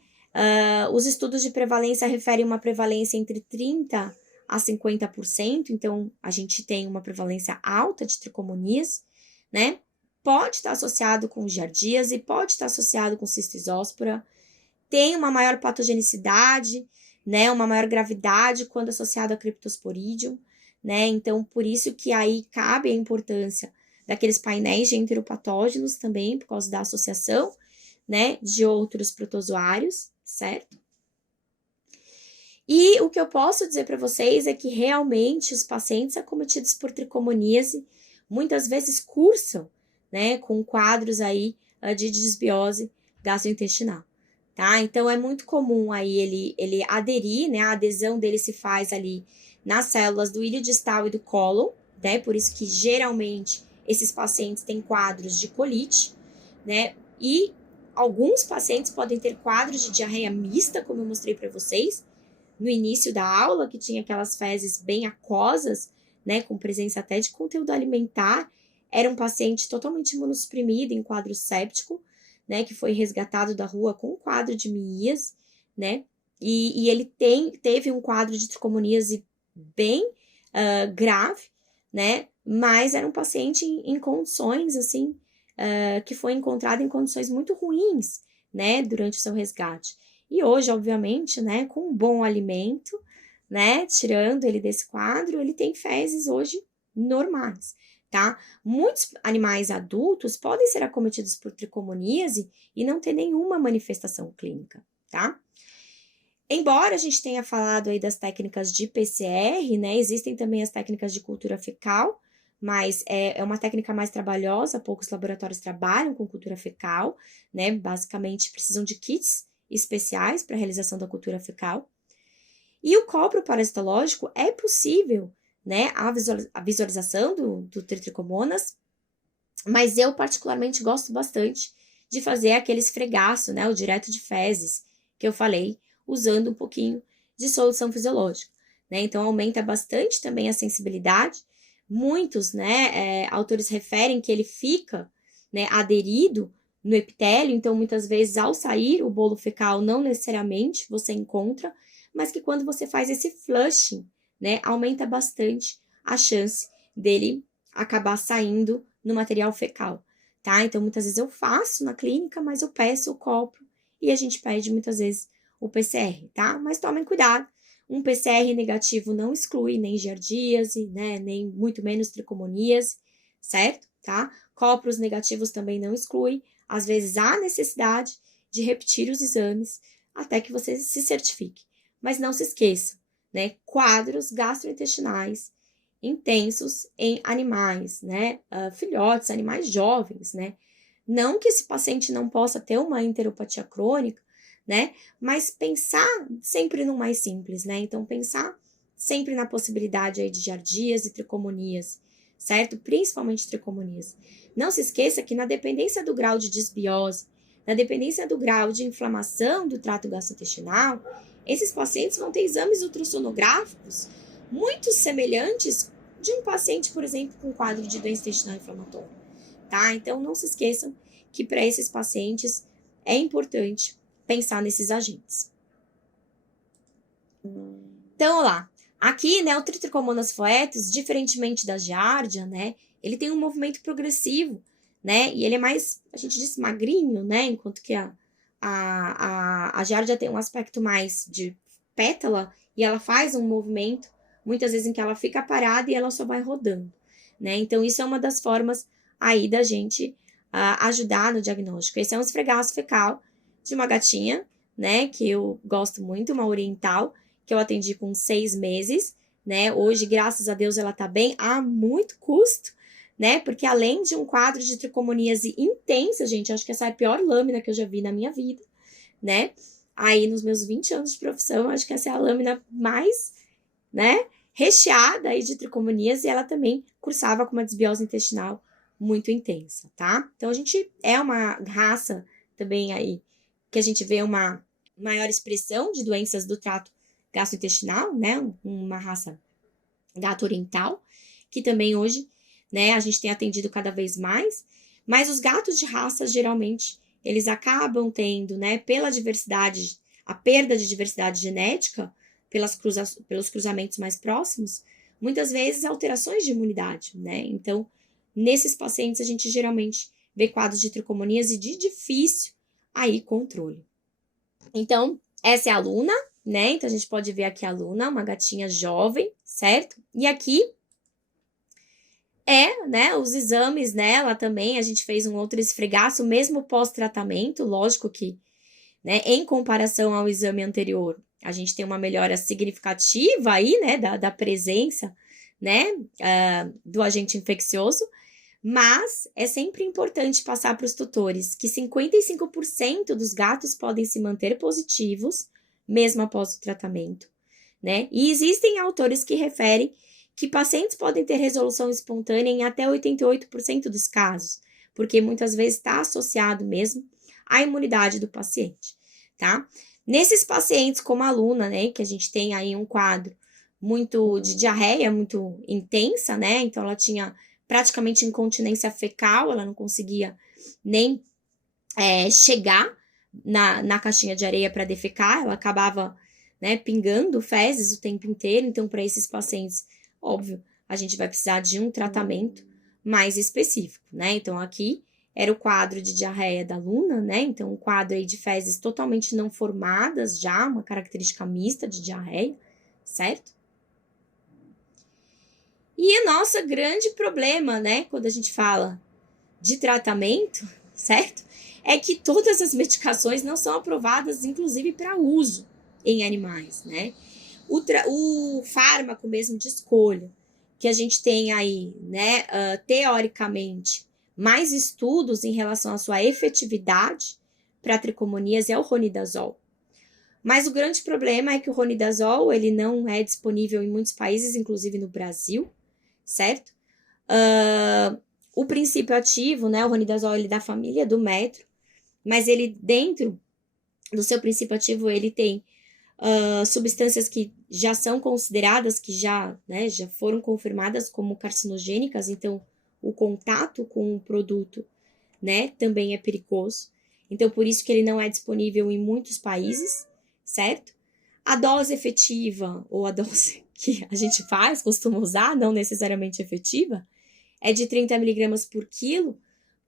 Os estudos de prevalência referem uma prevalência entre 30% a 50%, então a gente tem uma prevalência alta de tricomoníase, né? Pode estar associado com giardíase, pode estar associado com cistisóspora, tem uma maior patogenicidade, né? Uma maior gravidade quando associado a Cryptosporidium, né? Então, por isso que aí cabe a importância daqueles painéis de enteropatógenos também, por causa da associação, né, de outros protozoários, certo? E o que eu posso dizer para vocês é que realmente os pacientes acometidos por tricomoníase muitas vezes cursam, né, com quadros aí de desbiose gastrointestinal, tá? Então, é muito comum aí ele aderir, né, a adesão dele se faz ali nas células do ilho distal e do cólon, né, por isso que geralmente esses pacientes têm quadros de colite, né, e alguns pacientes podem ter quadros de diarreia mista, como eu mostrei para vocês no início da aula, que tinha aquelas fezes bem aquosas, né, com presença até de conteúdo alimentar. Era um paciente totalmente imunossuprimido em quadro séptico, né, que foi resgatado da rua com um quadro de miíase, né, e ele teve um quadro de tricomoníase bem grave, né, mas era um paciente em condições, assim, que foi encontrado em condições muito ruins, né, durante o seu resgate. E hoje, obviamente, né, com um bom alimento, né, tirando ele desse quadro, ele tem fezes hoje normais, tá? Muitos animais adultos podem ser acometidos por tricomoníase e não ter nenhuma manifestação clínica, tá? Embora a gente tenha falado aí das técnicas de PCR, né, existem também as técnicas de cultura fecal, mas é uma técnica mais trabalhosa, poucos laboratórios trabalham com cultura fecal, né, basicamente precisam de kits especiais para a realização da cultura fecal. E o copro parasitológico é possível, né, a visualização do Tritrichomonas, mas eu particularmente gosto bastante de fazer aquele esfregaço, né, o direto de fezes, que eu falei, usando um pouquinho de solução fisiológica, né, então aumenta bastante também a sensibilidade. Muitos, né, autores referem que ele fica, né, aderido no epitélio, então muitas vezes ao sair o bolo fecal não necessariamente você encontra, mas que quando você faz esse flushing, né, aumenta bastante a chance dele acabar saindo no material fecal, tá? Então muitas vezes eu faço na clínica, mas eu peço o copo e a gente pede muitas vezes o PCR, tá? Mas tomem cuidado, um PCR negativo não exclui nem giardíase, né, nem muito menos tricomoníase, certo? Tá? Copros negativos também não exclui. Às vezes há necessidade de repetir os exames até que você se certifique. Mas não se esqueça, né? Quadros gastrointestinais intensos em animais, né? Filhotes, animais jovens, né? Não que esse paciente não possa ter uma enteropatia crônica, né? Mas pensar sempre no mais simples, né? Então, pensar sempre na possibilidade aí de giardias e tricomonias, certo? Principalmente tricomonias. Não se esqueça que na dependência do grau de desbiose, na dependência do grau de inflamação do trato gastrointestinal, esses pacientes vão ter exames ultrassonográficos muito semelhantes de um paciente, por exemplo, com quadro de doença intestinal inflamatória, tá? Então, não se esqueçam que para esses pacientes é importante pensar nesses agentes. Então, lá, aqui, né, o Trichomonas flatus, diferentemente da giardia, né, ele tem um movimento progressivo, né, e ele é mais, a gente diz, magrinho, né, enquanto que a giardia tem um aspecto mais de pétala e ela faz um movimento, muitas vezes em que ela fica parada e ela só vai rodando, né, então isso é uma das formas aí da gente ajudar no diagnóstico. Esse é um esfregaço fecal de uma gatinha, né, que eu gosto muito, uma oriental, que eu atendi com 6 meses, né, hoje, graças a Deus, ela tá bem, a muito custo, né, porque além de um quadro de tricomoníase intensa, gente, acho que essa é a pior lâmina que eu já vi na minha vida, né, aí nos meus 20 anos de profissão, acho que essa é a lâmina mais, né, recheada aí de tricomoníase, e ela também cursava com uma desbiose intestinal muito intensa, tá? Então, a gente é uma raça também aí, que a gente vê uma maior expressão de doenças do trato gastrointestinal, né? Uma raça gato oriental, que também hoje, né, a gente tem atendido cada vez mais, mas os gatos de raça, geralmente, eles acabam tendo, né, pela diversidade, a perda de diversidade genética, pelos cruzamentos mais próximos, muitas vezes alterações de imunidade, né? Então, nesses pacientes, a gente geralmente vê quadros de tricomonias e de difícil aí controle. Então, essa é a Luna, né? Então, a gente pode ver aqui a Luna, uma gatinha jovem, certo? E aqui né, os exames nela também, a gente fez um outro esfregaço, mesmo pós-tratamento, lógico que, né, em comparação ao exame anterior, a gente tem uma melhora significativa aí, né, da presença, né, do agente infeccioso, mas é sempre importante passar para os tutores que 55% dos gatos podem se manter positivos, mesmo após o tratamento, né? E existem autores que referem que pacientes podem ter resolução espontânea em até 88% dos casos, porque muitas vezes está associado mesmo à imunidade do paciente, tá? Nesses pacientes como a Luna, né, que a gente tem aí um quadro muito de diarreia, muito intensa, né? Então ela tinha praticamente incontinência fecal, ela não conseguia nem chegar na caixinha de areia para defecar, ela acabava, né, pingando fezes o tempo inteiro. Então, para esses pacientes, óbvio, a gente vai precisar de um tratamento mais específico, né? Então, aqui era o quadro de diarreia da Luna, né? Então, um quadro aí de fezes totalmente não formadas já, uma característica mista de diarreia, certo? E o nosso grande problema, né, quando a gente fala de tratamento, certo? É que todas as medicações não são aprovadas, inclusive, para uso em animais, né? O fármaco mesmo de escolha, que a gente tem aí, né, teoricamente, mais estudos em relação à sua efetividade para tricomonias é o ronidazol. Mas o grande problema é que o ronidazol, ele não é disponível em muitos países, inclusive no Brasil, certo? O princípio ativo, né, o ronidazol, ele é da família do metro, mas ele, dentro do seu princípio ativo, ele tem substâncias que já são consideradas, que já foram confirmadas como carcinogênicas, então o contato com o produto né, também é perigoso. Então, por isso que ele não é disponível em muitos países, certo? A dose efetiva, ou a dose que a gente costuma usar, não necessariamente efetiva, é de 30 miligramas por quilo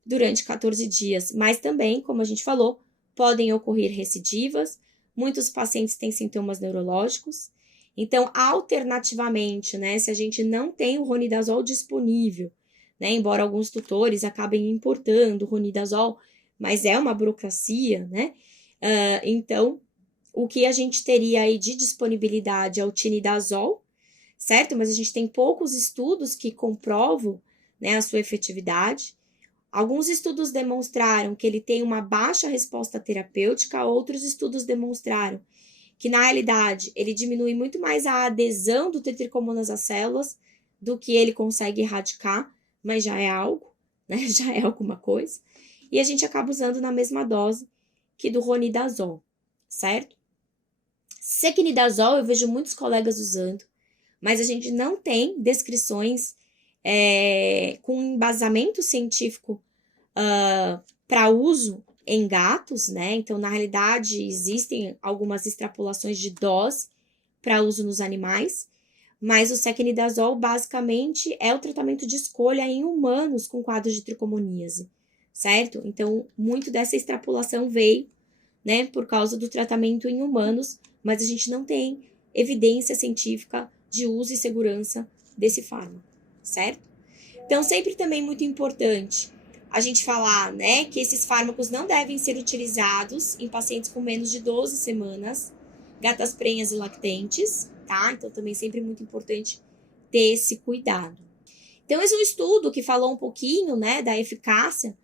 durante 14 dias. Mas também, como a gente falou, podem ocorrer recidivas. Muitos pacientes têm sintomas neurológicos. Então, alternativamente, né, se a gente não tem o ronidazol disponível, né, embora alguns tutores acabem importando o ronidazol, mas é uma burocracia, né? Então, o que a gente teria aí de disponibilidade é o tinidazol, certo? Mas a gente tem poucos estudos que comprovam, né, a sua efetividade. Alguns estudos demonstraram que ele tem uma baixa resposta terapêutica, outros estudos demonstraram que, na realidade, ele diminui muito mais a adesão do tetracomonas às células do que ele consegue erradicar, mas já é algo, né? Já é alguma coisa. E a gente acaba usando na mesma dose que do ronidazol, certo? Sequinidazol eu vejo muitos colegas usando, mas a gente não tem descrições com embasamento científico para uso em gatos, né? Então, na realidade, existem algumas extrapolações de dose para uso nos animais, mas o sequinidazol, basicamente, é o tratamento de escolha em humanos com quadros de tricomoníase, certo? Então, muito dessa extrapolação veio, né, por causa do tratamento em humanos, mas a gente não tem evidência científica de uso e segurança desse fármaco, certo? Então, sempre também muito importante a gente falar, né, que esses fármacos não devem ser utilizados em pacientes com menos de 12 semanas, gatas prenhas e lactentes, tá? Então, também sempre muito importante ter esse cuidado. Então, esse é um estudo que falou um pouquinho, né, da eficácia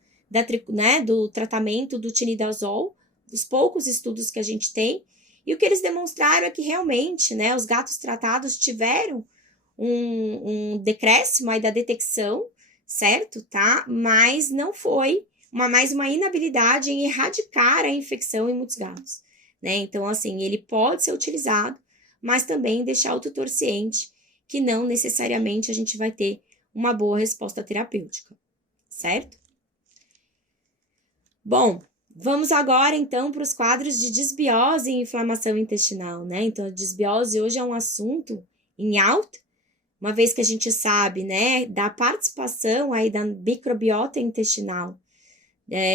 do tratamento do tinidazol, dos poucos estudos que a gente tem, e o que eles demonstraram é que realmente, né, os gatos tratados tiveram um decréscimo aí da detecção, certo, tá? Mas não foi mais uma inabilidade em erradicar a infecção em muitos gatos, né? Então, assim, ele pode ser utilizado, mas também deixar o tutor ciente que não necessariamente a gente vai ter uma boa resposta terapêutica, certo? Bom, vamos agora então para os quadros de desbiose e inflamação intestinal, né? Então, a desbiose hoje é um assunto em alta, uma vez que a gente sabe, né, da participação aí da microbiota intestinal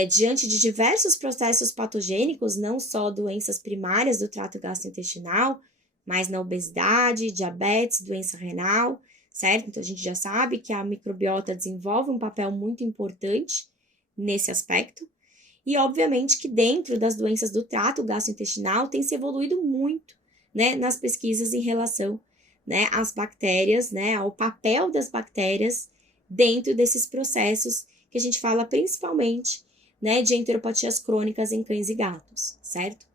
diante de diversos processos patogênicos, não só doenças primárias do trato gastrointestinal, mas na obesidade, diabetes, doença renal, certo? Então, a gente já sabe que a microbiota desenvolve um papel muito importante nesse aspecto. E, obviamente, que dentro das doenças do trato gastrointestinal tem se evoluído muito, né, nas pesquisas em relação, né, às bactérias, né, ao papel das bactérias dentro desses processos que a gente fala principalmente, né, de enteropatias crônicas em cães e gatos, certo?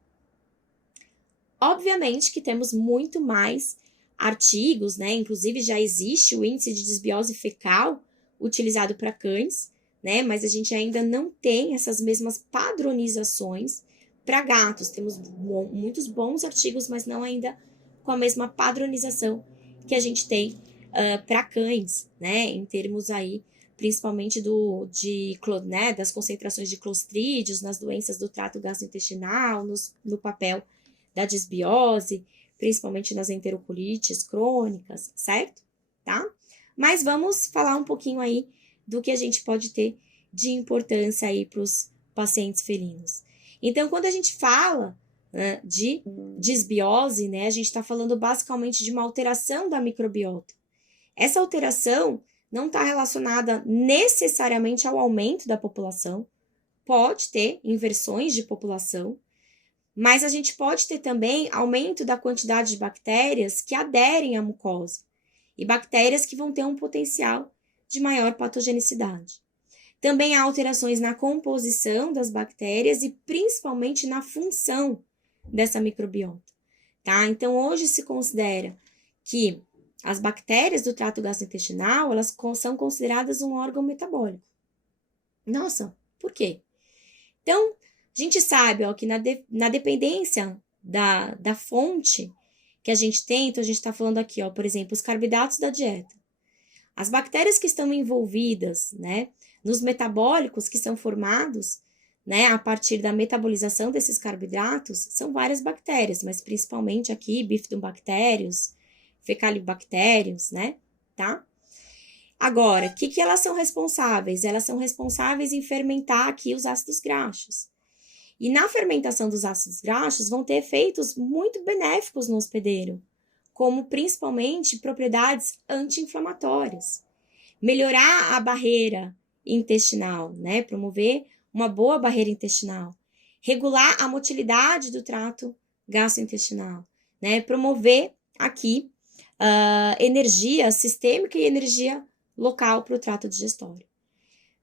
Obviamente que temos muito mais artigos, né, inclusive já existe o índice de desbiose fecal utilizado para cães, né, mas a gente ainda não tem essas mesmas padronizações para gatos. Temos muitos bons artigos, mas não ainda com a mesma padronização que a gente tem para cães, né, em termos aí, principalmente das concentrações de clostrídeos nas doenças do trato gastrointestinal, no papel da desbiose, principalmente nas enterocolites crônicas, certo? Tá? Mas vamos falar um pouquinho aí do que a gente pode ter de importância aí para os pacientes felinos. Então, quando a gente fala de desbiose, né, a gente está falando basicamente de uma alteração da microbiota. Essa alteração não está relacionada necessariamente ao aumento da população, pode ter inversões de população, mas a gente pode ter também aumento da quantidade de bactérias que aderem à mucosa e bactérias que vão ter um potencial de maior patogenicidade. Também há alterações na composição das bactérias e principalmente na função dessa microbiota, tá? Então, hoje se considera que as bactérias do trato gastrointestinal, elas são consideradas um órgão metabólico. Nossa, por quê? Então, a gente sabe que na dependência da fonte que a gente tem, então a gente está falando aqui, por exemplo, os carboidratos da dieta. As bactérias que estão envolvidas, né, nos metabólicos que são formados, né, a partir da metabolização desses carboidratos, são várias bactérias, mas principalmente aqui, bifidobactérios, fecalibactérios, né, tá? Agora, o que elas são responsáveis? Elas são responsáveis em fermentar aqui os ácidos graxos. E na fermentação dos ácidos graxos vão ter efeitos muito benéficos no hospedeiro, como principalmente propriedades anti-inflamatórias. Melhorar a barreira intestinal, né? Promover uma boa barreira intestinal. Regular a motilidade do trato gastrointestinal, né? Promover aqui energia sistêmica e energia local para o trato digestório.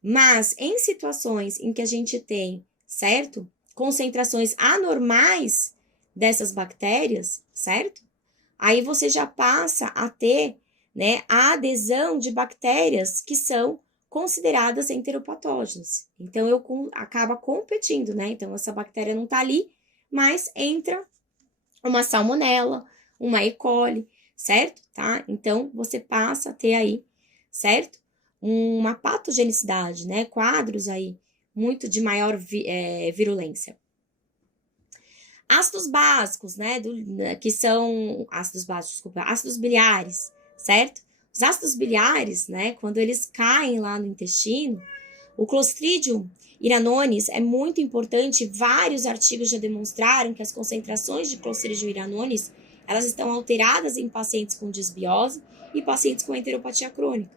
Mas em situações em que a gente tem, certo? Concentrações anormais dessas bactérias, certo? Aí você já passa a ter, né, a adesão de bactérias que são consideradas enteropatógenas. Então, acaba competindo, né? Então, essa bactéria não tá ali, mas entra uma salmonela, uma E. coli, certo? Tá? Então, você passa a ter aí, certo? Uma patogenicidade, né? Quadros aí muito de maior virulência. Ácidos básicos, né? Que são ácidos biliares, certo? Os ácidos biliares, né? Quando eles caem lá no intestino, o Clostridium iranonis é muito importante. Vários artigos já demonstraram que as concentrações de Clostridium iranonis elas estão alteradas em pacientes com disbiose e pacientes com enteropatia crônica.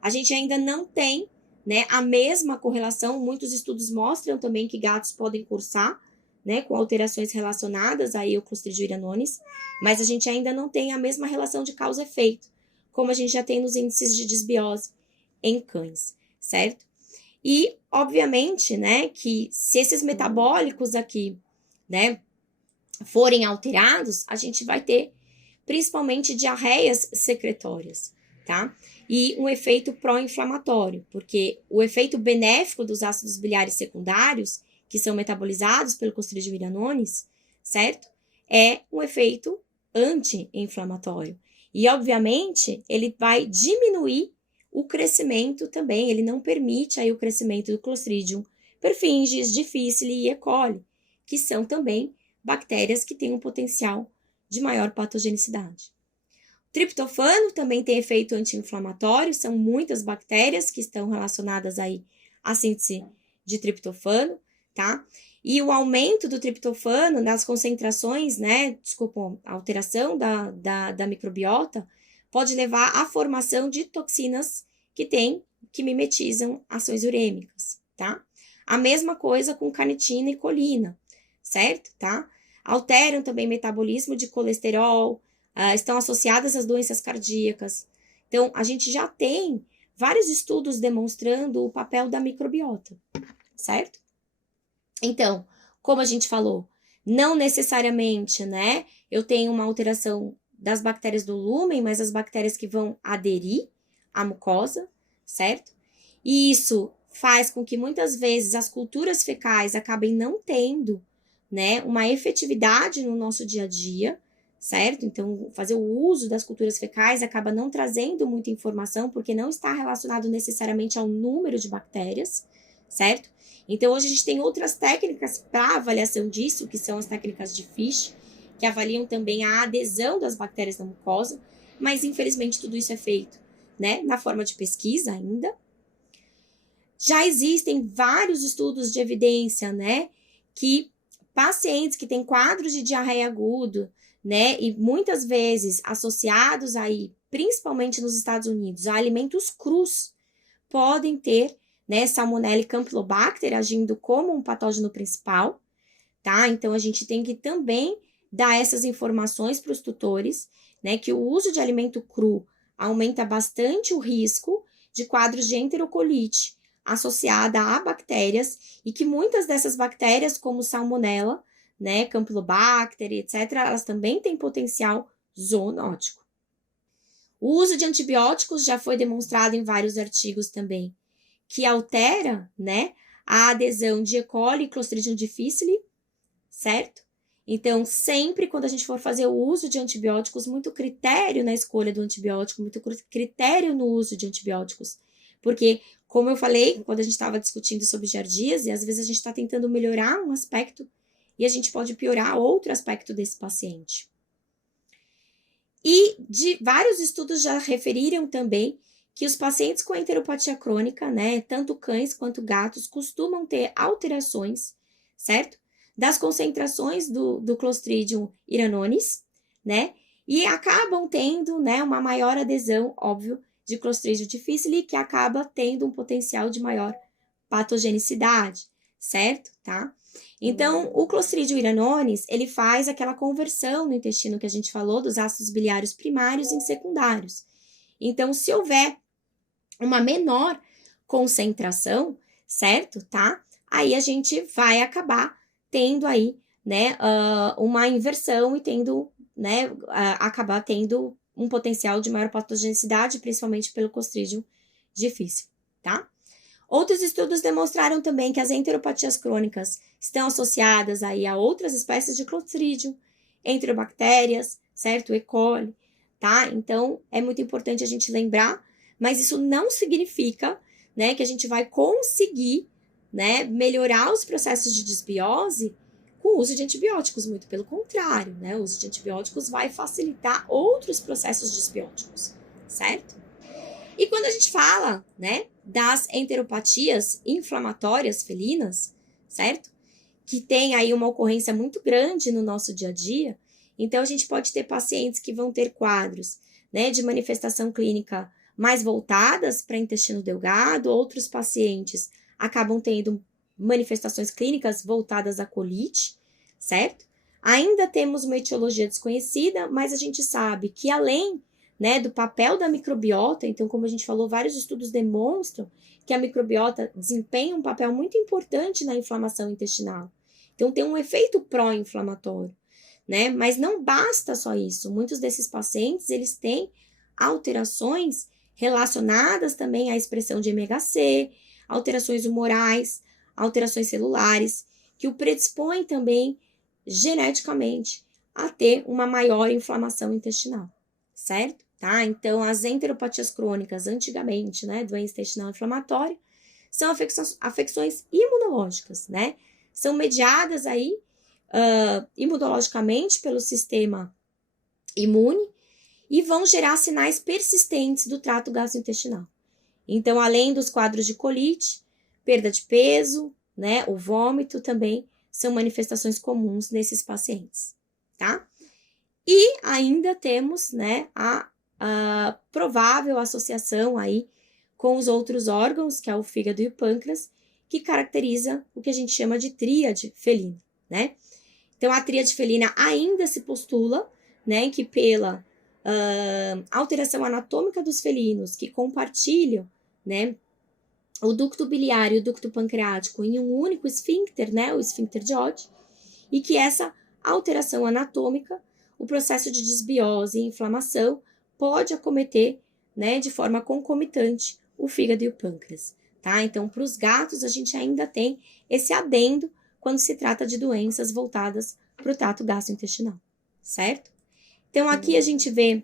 A gente ainda não tem, né, a mesma correlação. Muitos estudos mostram também que gatos podem cursar, né, com alterações relacionadas aí ao Clostridium iranonis, mas a gente ainda não tem a mesma relação de causa-efeito, como a gente já tem nos índices de disbiose em cães, certo? E, obviamente, né, que se esses metabólicos aqui, né, forem alterados, a gente vai ter principalmente diarreias secretórias, tá? E um efeito pró-inflamatório, porque o efeito benéfico dos ácidos biliares secundários, que são metabolizados pelo Clostridium iranonis, certo? É um efeito anti-inflamatório. E, obviamente, ele vai diminuir o crescimento também, ele não permite aí o crescimento do Clostridium perfringens, difficile e E. coli, que são também bactérias que têm um potencial de maior patogenicidade. O triptofano também tem efeito anti-inflamatório, são muitas bactérias que estão relacionadas aí à síntese de triptofano, tá? E o aumento do triptofano nas concentrações, né, a alteração da microbiota pode levar à formação de toxinas que mimetizam ações urêmicas, tá? A mesma coisa com carnitina e colina, certo? Tá? Alteram também o metabolismo de colesterol, estão associadas às doenças cardíacas. Então, a gente já tem vários estudos demonstrando o papel da microbiota, certo? Então, como a gente falou, não necessariamente, né, eu tenho uma alteração das bactérias do lúmen, mas as bactérias que vão aderir à mucosa, certo? E isso faz com que muitas vezes as culturas fecais acabem não tendo, né, uma efetividade no nosso dia a dia, certo? Então, fazer o uso das culturas fecais acaba não trazendo muita informação, porque não está relacionado necessariamente ao número de bactérias, certo? Então, hoje a gente tem outras técnicas para avaliação disso, que são as técnicas de Fish, que avaliam também a adesão das bactérias na mucosa, mas infelizmente tudo isso é feito, né, na forma de pesquisa ainda. Já existem vários estudos de evidência, né, que pacientes que têm quadros de diarreia agudo, né, e muitas vezes associados aí, principalmente nos Estados Unidos, a alimentos crus, podem ter, né, Salmonella e Campylobacter agindo como um patógeno principal, tá? Então, a gente tem que também dar essas informações para os tutores, né, que o uso de alimento cru aumenta bastante o risco de quadros de enterocolite associada a bactérias e que muitas dessas bactérias, como Salmonella, né, Campylobacter, etc., elas também têm potencial zoonótico. O uso de antibióticos já foi demonstrado em vários artigos também, que altera, né, a adesão de E. coli e Clostridium difficile, certo? Então, sempre quando a gente for fazer o uso de antibióticos, muito critério na escolha do antibiótico, muito critério no uso de antibióticos, Porque, como eu falei, quando a gente estava discutindo sobre giardíase, às vezes a gente está tentando melhorar um aspecto e a gente pode piorar outro aspecto desse paciente. E vários estudos já referiram também que os pacientes com enteropatia crônica, né, tanto cães quanto gatos, costumam ter alterações, certo? Das concentrações do Clostridium iranonis, né? E acabam tendo, né, uma maior adesão, óbvio, de Clostridium difficile, que acaba tendo um potencial de maior patogenicidade, certo? Tá? Então, o Clostridium iranonis, ele faz aquela conversão no intestino que a gente falou, dos ácidos biliários primários em secundários. Então, se houver uma menor concentração, certo? Tá? Aí a gente vai acabar tendo aí, né, uma inversão e tendo, né, acabar tendo um potencial de maior patogenicidade, principalmente pelo Clostridium difficile, tá? Outros estudos demonstraram também que as enteropatias crônicas estão associadas aí a outras espécies de Clostridium, enterobactérias, certo? E. coli, tá? Então, é muito importante a gente lembrar, mas isso não significa, né, que a gente vai conseguir, né, melhorar os processos de desbiose com o uso de antibióticos, muito pelo contrário, né? O uso de antibióticos vai facilitar outros processos desbióticos, certo? E quando a gente fala, né, das enteropatias inflamatórias felinas, certo? Que tem aí uma ocorrência muito grande no nosso dia a dia, então a gente pode ter pacientes que vão ter quadros, né, de manifestação clínica mais voltadas para intestino delgado, outros pacientes acabam tendo manifestações clínicas voltadas à colite, certo? Ainda temos uma etiologia desconhecida, mas a gente sabe que além, né, do papel da microbiota, então como a gente falou, vários estudos demonstram que a microbiota desempenha um papel muito importante na inflamação intestinal. Então tem um efeito pró-inflamatório, né? Mas não basta só isso. Muitos desses pacientes, eles têm alterações relacionadas também à expressão de MHC, alterações humorais, alterações celulares, que o predispõem também geneticamente a ter uma maior inflamação intestinal, certo? Tá? Então, as enteropatias crônicas, antigamente, né, doença intestinal inflamatória, são afecções imunológicas, né? São mediadas aí imunologicamente pelo sistema imune e vão gerar sinais persistentes do trato gastrointestinal. Então, além dos quadros de colite, perda de peso, né, o vômito também são manifestações comuns nesses pacientes, tá? E ainda temos, né, a provável associação aí com os outros órgãos, que é o fígado e o pâncreas, que caracteriza o que a gente chama de tríade felina, né? Então, a tríade felina ainda se postula, né, que pela alteração anatômica dos felinos que compartilham, né, o ducto biliar e o ducto pancreático em um único esfíncter, né, o esfíncter de Oddi, e que essa alteração anatômica, o processo de desbiose e inflamação, pode acometer, né, de forma concomitante o fígado e o pâncreas, tá? Então, para os gatos, a gente ainda tem esse adendo quando se trata de doenças voltadas para o trato gastrointestinal, certo? Então, aqui a gente vê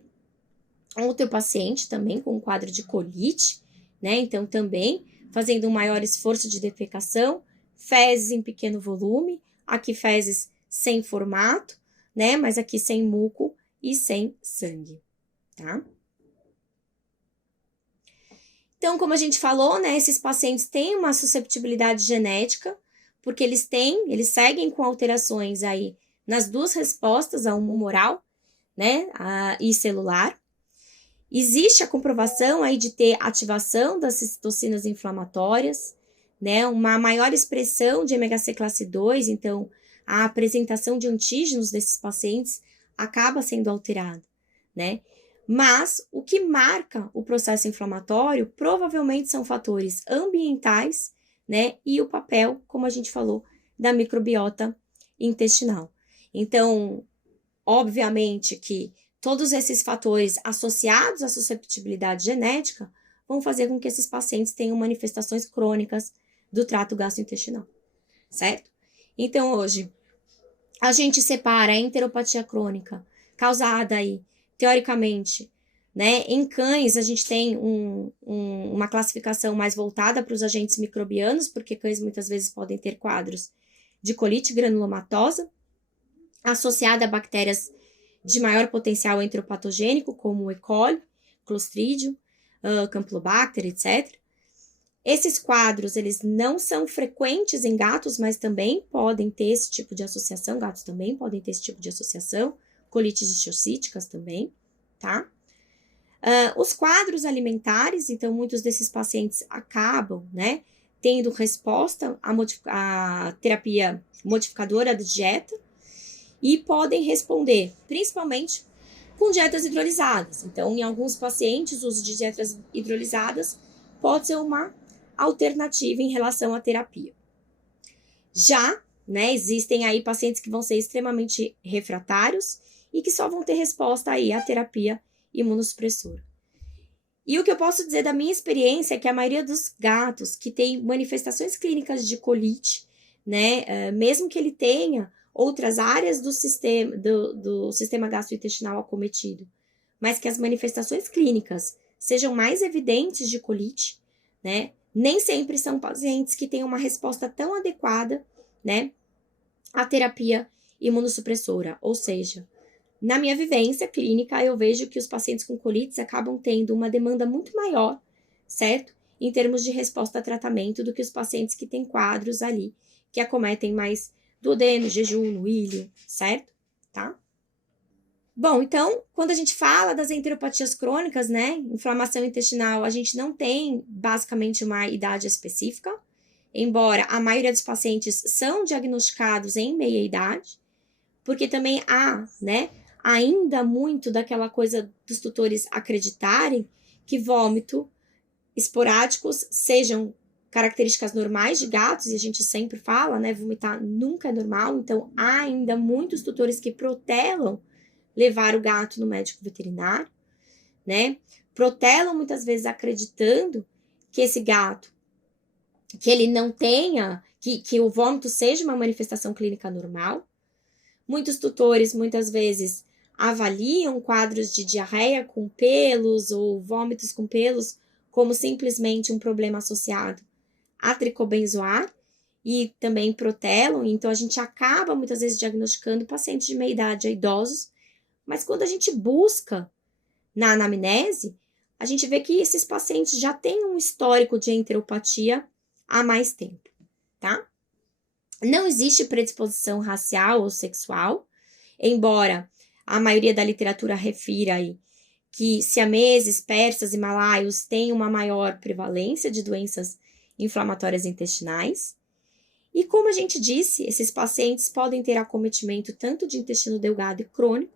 outro paciente também com um quadro de colite, né? Então, também fazendo um maior esforço de defecação, fezes em pequeno volume, aqui fezes sem formato, né? Mas aqui sem muco e sem sangue, tá? Então, como a gente falou, né? Esses pacientes têm uma susceptibilidade genética, porque eles seguem com alterações aí nas duas respostas, a humoral, né? E celular. Existe a comprovação aí de ter ativação das citocinas inflamatórias, né? Uma maior expressão de MHC classe 2, então a apresentação de antígenos desses pacientes acaba sendo alterada, né? Mas o que marca o processo inflamatório provavelmente são fatores ambientais, né? E o papel, como a gente falou, da microbiota intestinal. Então, obviamente que todos esses fatores associados à susceptibilidade genética vão fazer com que esses pacientes tenham manifestações crônicas do trato gastrointestinal, certo? Então, hoje, a gente separa a enteropatia crônica causada aí, teoricamente, né? Em cães, a gente tem uma classificação mais voltada para os agentes microbianos, porque cães muitas vezes podem ter quadros de colite granulomatosa, associada a bactérias de maior potencial entropatogênico, como o E. coli, Clostridium, Campylobacter, etc. Esses quadros, eles não são frequentes em gatos, mas também podem ter esse tipo de associação, gatos também podem ter esse tipo de associação, colites istiocíticas também, tá? Os quadros alimentares, então muitos desses pacientes acabam, né, tendo resposta à terapia modificadora da dieta e podem responder, principalmente com dietas hidrolisadas. Então, em alguns pacientes, o uso de dietas hidrolisadas pode ser uma alternativa em relação à terapia. Já, né, existem aí pacientes que vão ser extremamente refratários e que só vão ter resposta aí à terapia imunossupressora. E o que eu posso dizer da minha experiência é que a maioria dos gatos que tem manifestações clínicas de colite, né, mesmo que ele tenha outras áreas do sistema gastrointestinal acometido, mas que as manifestações clínicas sejam mais evidentes de colite, né, nem sempre são pacientes que têm uma resposta tão adequada, né, à terapia imunossupressora, ou seja, na minha vivência clínica, eu vejo que os pacientes com colites acabam tendo uma demanda muito maior, certo? Em termos de resposta a tratamento do que os pacientes que têm quadros ali, que acometem mais duodeno, jejum, ilho, certo? Tá? Bom, então, quando a gente fala das enteropatias crônicas, né, inflamação intestinal, a gente não tem basicamente uma idade específica, embora a maioria dos pacientes são diagnosticados em meia idade, porque também há, né, ainda muito daquela coisa dos tutores acreditarem que vômito esporádicos sejam características normais de gatos, e a gente sempre fala, né, vomitar nunca é normal, então há ainda muitos tutores que protelam levar o gato no médico veterinário, né, protelam muitas vezes acreditando que esse gato, que ele não tenha, que o vômito seja uma manifestação clínica normal. Muitos tutores, muitas vezes, avaliam quadros de diarreia com pelos ou vômitos com pelos como simplesmente um problema associado a tricobenzoar e também protelam. Então, a gente acaba, muitas vezes, diagnosticando pacientes de meia idade a idosos, mas quando a gente busca na anamnese, a gente vê que esses pacientes já têm um histórico de enteropatia há mais tempo, tá? Não existe predisposição racial ou sexual, embora a maioria da literatura refira aí que siameses, persas e malaios têm uma maior prevalência de doenças inflamatórias intestinais. E como a gente disse, esses pacientes podem ter acometimento tanto de intestino delgado e crônico.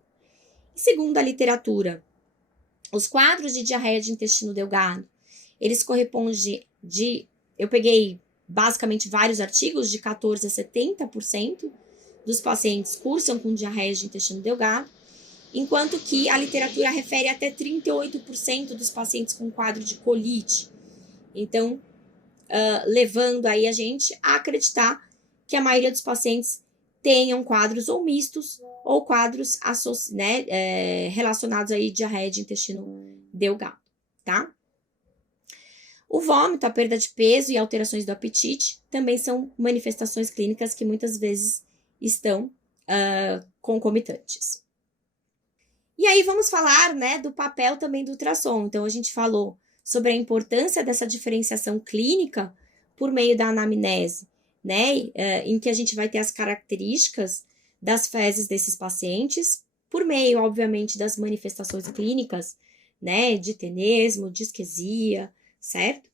E segundo a literatura, os quadros de diarreia de intestino delgado, eles correspondem eu peguei basicamente vários artigos, de 14% a 70% dos pacientes cursam com diarreia de intestino delgado, enquanto que a literatura refere até 38% dos pacientes com quadro de colite. Então, levando aí a gente a acreditar que a maioria dos pacientes tenham quadros ou mistos ou quadros relacionados aí à diarreia de intestino delgado, tá? O vômito, a perda de peso e alterações do apetite também são manifestações clínicas que muitas vezes estão concomitantes. E aí vamos falar, né, do papel também do ultrassom. Então, a gente falou sobre a importância dessa diferenciação clínica por meio da anamnese, né, em que a gente vai ter as características das fezes desses pacientes, por meio, obviamente, das manifestações clínicas, né, de tenesmo, disquesia, certo?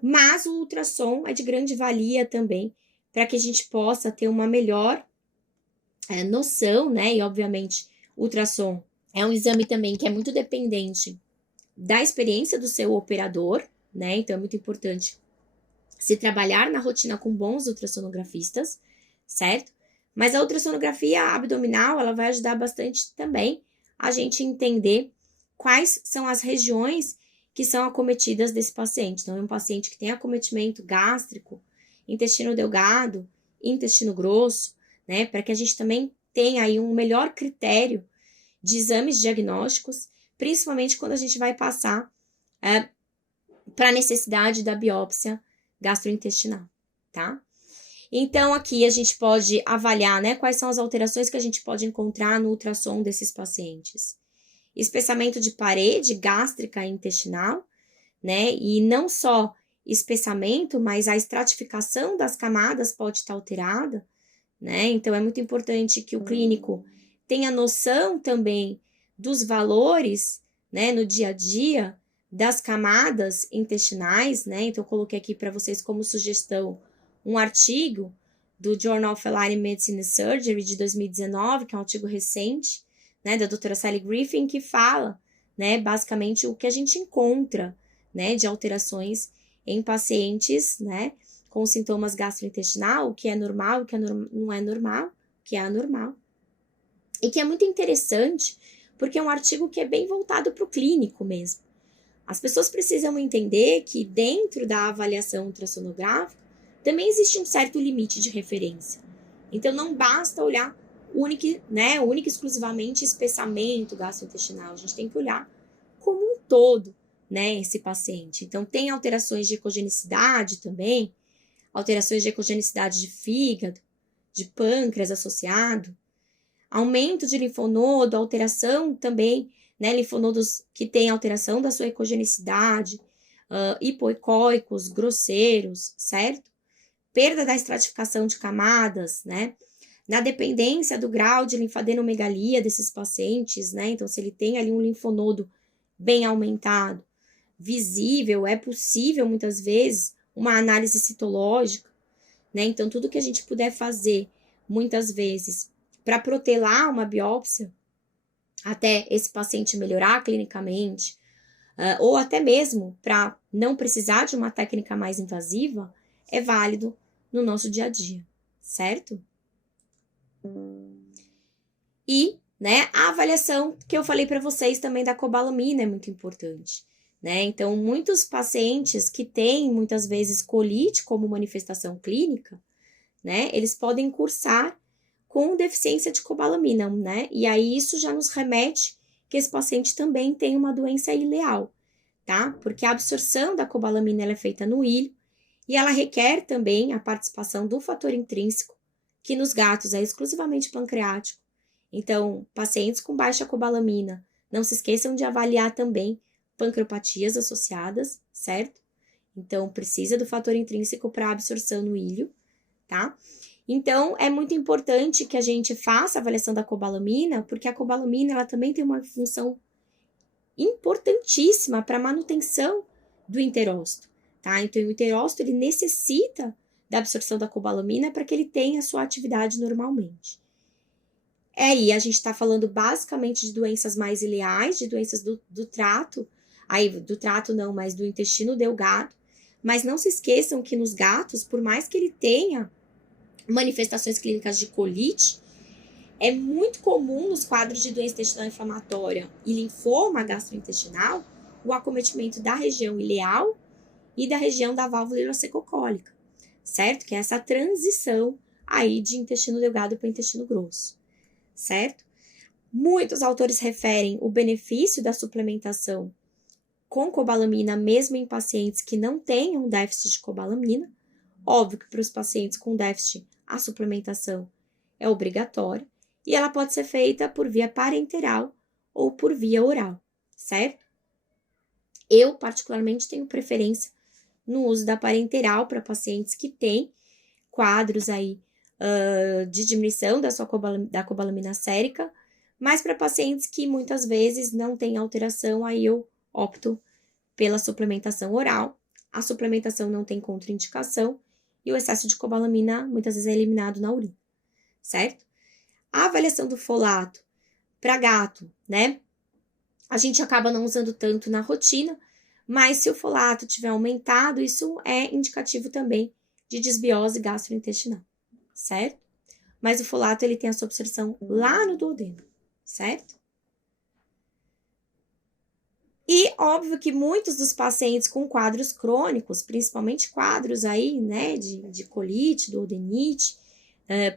Mas o ultrassom é de grande valia também para que a gente possa ter uma melhor noção, né? E, obviamente, o ultrassom é um exame também que é muito dependente da experiência do seu operador, né? Então, é muito importante se trabalhar na rotina com bons ultrassonografistas, certo? Mas a ultrassonografia abdominal, ela vai ajudar bastante também a gente entender quais são as regiões que são acometidas desse paciente. Então, é um paciente que tem acometimento gástrico, intestino delgado, intestino grosso, né? Para que a gente também tenha aí um melhor critério de exames diagnósticos, principalmente quando a gente vai passar para a necessidade da biópsia gastrointestinal, tá? Então, aqui a gente pode avaliar, né, quais são as alterações que a gente pode encontrar no ultrassom desses pacientes. Espessamento de parede gástrica e intestinal, né, e não só espessamento, mas a estratificação das camadas pode estar alterada, né, então é muito importante que o clínico tenha noção também dos valores, né, no dia a dia, das camadas intestinais, né, então eu coloquei aqui para vocês como sugestão um artigo do Journal of Aligning Medicine and Surgery de 2019, que é um artigo recente, né, da doutora Sally Griffin, que fala, né, basicamente o que a gente encontra, né, de alterações em pacientes, né, com sintomas gastrointestinal, o que é normal, o que não é normal, o que é anormal. E que é muito interessante, porque é um artigo que é bem voltado para o clínico mesmo. As pessoas precisam entender que dentro da avaliação ultrassonográfica também existe um certo limite de referência. Então, não basta olhar única e exclusivamente espessamento gastrointestinal. A gente tem que olhar como um todo, né, esse paciente. Então, tem alterações de ecogenicidade também, alterações de ecogenicidade de fígado, de pâncreas associado, aumento de linfonodo, alteração também, né, linfonodos que têm alteração da sua ecogenicidade, hipoecóicos, grosseiros, certo? Perda da estratificação de camadas, né? Na dependência do grau de linfadenomegalia desses pacientes, né? Então, se ele tem ali um linfonodo bem aumentado, visível, é possível, muitas vezes, uma análise citológica, né? Então, tudo que a gente puder fazer, muitas vezes, para protelar uma biópsia, até esse paciente melhorar clinicamente, ou até mesmo para não precisar de uma técnica mais invasiva, é válido no nosso dia a dia, certo? E, né, a avaliação que eu falei para vocês também da cobalamina é muito importante, né? Então, muitos pacientes que têm, muitas vezes, colite como manifestação clínica, né, eles podem cursar com deficiência de cobalamina, né? E aí isso já nos remete que esse paciente também tem uma doença ileal, tá? Porque a absorção da cobalamina ela é feita no ilho e ela requer também a participação do fator intrínseco, que nos gatos é exclusivamente pancreático. Então, pacientes com baixa cobalamina, não se esqueçam de avaliar também pancreopatias associadas, certo? Então, precisa do fator intrínseco para absorção no ilho, tá? Então, é muito importante que a gente faça a avaliação da cobalamina, porque a cobalamina ela também tem uma função importantíssima para a manutenção do enterócito, tá? Então, o enterócito ele necessita da absorção da cobalamina para que ele tenha a sua atividade normalmente. Aí, a gente está falando basicamente de doenças mais ileais, de doenças do trato, aí do trato não, mas do intestino delgado, mas não se esqueçam que nos gatos, por mais que ele tenha manifestações clínicas de colite, é muito comum nos quadros de doença intestinal inflamatória e linfoma gastrointestinal o acometimento da região ileal e da região da válvula ilocecocólica, certo? Que é essa transição aí de intestino delgado para intestino grosso, certo? Muitos autores referem o benefício da suplementação com cobalamina mesmo em pacientes que não tenham déficit de cobalamina. Óbvio que para os pacientes com déficit a suplementação é obrigatória e ela pode ser feita por via parenteral ou por via oral, certo? Eu, particularmente, tenho preferência no uso da parenteral para pacientes que têm quadros aí de diminuição da cobalamina sérica, mas para pacientes que muitas vezes não têm alteração, aí eu opto pela suplementação oral. A suplementação não tem contraindicação e o excesso de cobalamina muitas vezes é eliminado na urina, certo? A avaliação do folato para gato, né? A gente acaba não usando tanto na rotina, mas se o folato tiver aumentado, isso é indicativo também de desbiose gastrointestinal, certo? Mas o folato ele tem a sua absorção lá no duodeno, certo? E óbvio que muitos dos pacientes com quadros crônicos, principalmente quadros aí, né, de colite, duodenite,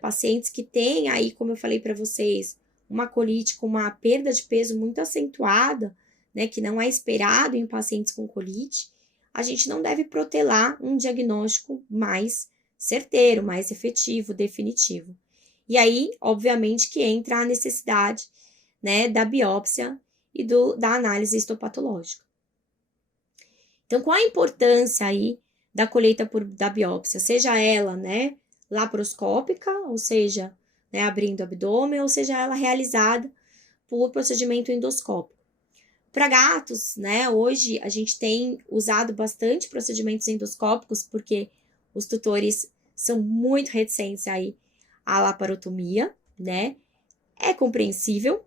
pacientes que têm aí, como eu falei para vocês, uma colite com uma perda de peso muito acentuada, né, que não é esperado em pacientes com colite, a gente não deve protelar um diagnóstico mais certeiro, mais efetivo, definitivo. E aí, obviamente, que entra a necessidade, né, da biópsia e da análise histopatológica. Então, qual a importância aí da colheita da biópsia? Seja ela, né, laparoscópica, ou seja, né, abrindo o abdômen, ou seja ela realizada por procedimento endoscópico. Para gatos, né, hoje a gente tem usado bastante procedimentos endoscópicos, porque os tutores são muito reticentes aí à laparotomia, né? É compreensível.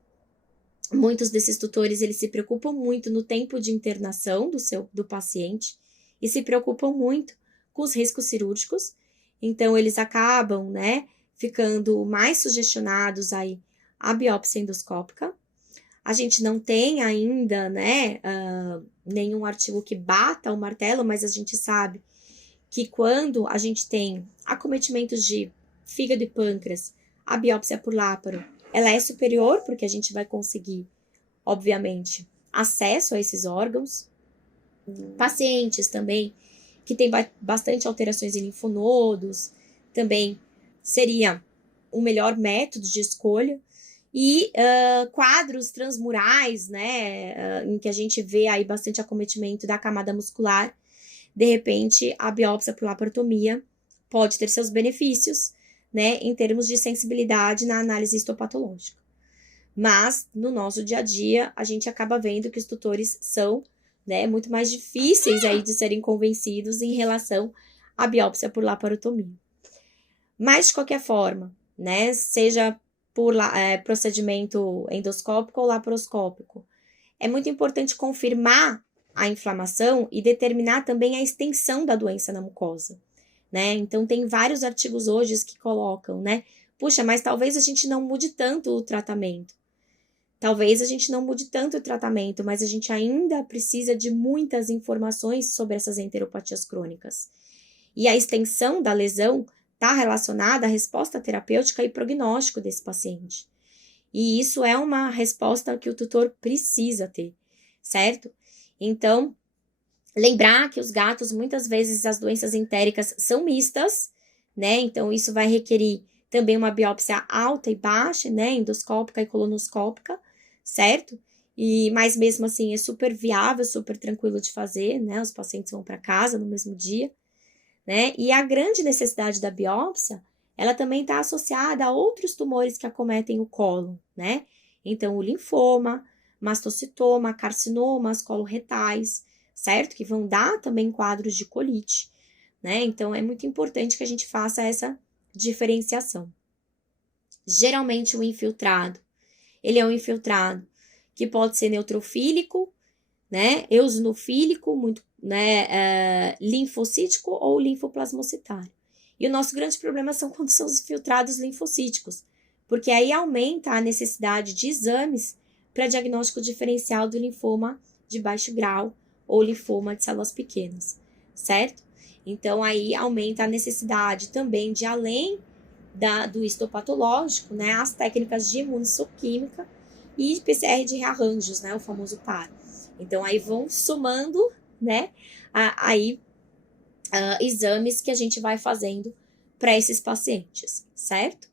Muitos desses tutores, eles se preocupam muito no tempo de internação do paciente e se preocupam muito com os riscos cirúrgicos. Então, eles acabam, né, ficando mais sugestionados aí à biópsia endoscópica. A gente não tem ainda, né, nenhum artigo que bata o martelo, mas a gente sabe que quando a gente tem acometimentos de fígado e pâncreas, a biópsia por láparo, ela é superior, porque a gente vai conseguir, obviamente, acesso a esses órgãos. Pacientes também que têm bastante alterações em linfonodos, também seria o melhor método de escolha. E quadros transmurais, né, em que a gente vê aí bastante acometimento da camada muscular, de repente a biópsia por laparotomia pode ter seus benefícios, né, em termos de sensibilidade na análise histopatológica. Mas no nosso dia a dia a gente acaba vendo que os tutores são, né, muito mais difíceis aí de serem convencidos em relação à biópsia por laparotomia. Mas de qualquer forma, né, seja por procedimento endoscópico ou laparoscópico, é muito importante confirmar a inflamação e determinar também a extensão da doença na mucosa, né? Então, tem vários artigos hoje que colocam, né? Puxa, mas talvez a gente não mude tanto o tratamento. Talvez a gente não mude tanto o tratamento, mas a gente ainda precisa de muitas informações sobre essas enteropatias crônicas. E a extensão da lesão está relacionada à resposta terapêutica e prognóstico desse paciente. E isso é uma resposta que o tutor precisa ter, certo? Então, lembrar que os gatos, muitas vezes, as doenças entéricas são mistas, né? Então, isso vai requerir também uma biópsia alta e baixa, né? Endoscópica e colonoscópica, certo? Mas mesmo assim, é super viável, super tranquilo de fazer, né? Os pacientes vão para casa no mesmo dia, né? E a grande necessidade da biópsia, ela também está associada a outros tumores que acometem o cólon, né? Então, o linfoma, mastocitoma, carcinomas coloretais, certo? Que vão dar também quadros de colite, né? Então, é muito importante que a gente faça essa diferenciação. Geralmente, o infiltrado, ele é um infiltrado que pode ser neutrofílico, né? Eosinofílico, muito, né? Linfocítico ou linfoplasmocitário. E o nosso grande problema são quando são os filtrados linfocíticos, porque aí aumenta a necessidade de exames para diagnóstico diferencial do linfoma de baixo grau ou linfoma de células pequenas, certo? Então, aí aumenta a necessidade também de, além do histopatológico, né, as técnicas de imunossoquímica e PCR de rearranjos, né, o famoso PAR. Então, aí vão somando, né, exames que a gente vai fazendo para esses pacientes, certo?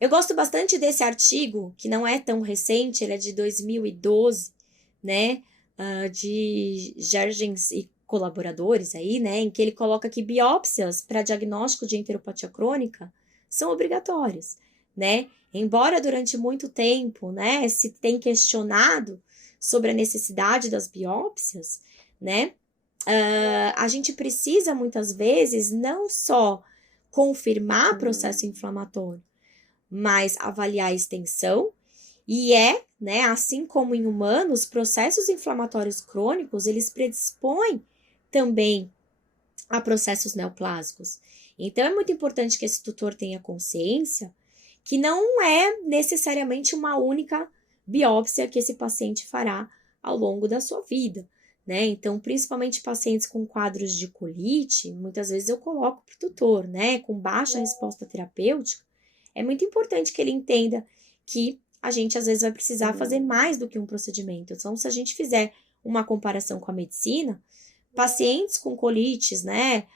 Eu gosto bastante desse artigo, que não é tão recente, ele é de 2012, né, de Gergens e colaboradores aí, né, em que ele coloca que biópsias para diagnóstico de enteropatia crônica são obrigatórias, né, embora durante muito tempo, né, se tem questionado sobre a necessidade das biópsias, né, a gente precisa muitas vezes não só confirmar processo inflamatório, mas avaliar a extensão, e né, assim como em humanos, processos inflamatórios crônicos, eles predispõem também a processos neoplásicos. Então, é muito importante que esse tutor tenha consciência que não é necessariamente uma única biópsia que esse paciente fará ao longo da sua vida, né? Então, principalmente pacientes com quadros de colite, muitas vezes eu coloco para o tutor, né, com baixa resposta terapêutica, é muito importante que ele entenda que a gente às vezes vai precisar fazer mais do que um procedimento. Então, se a gente fizer uma comparação com a medicina, pacientes com colites, né,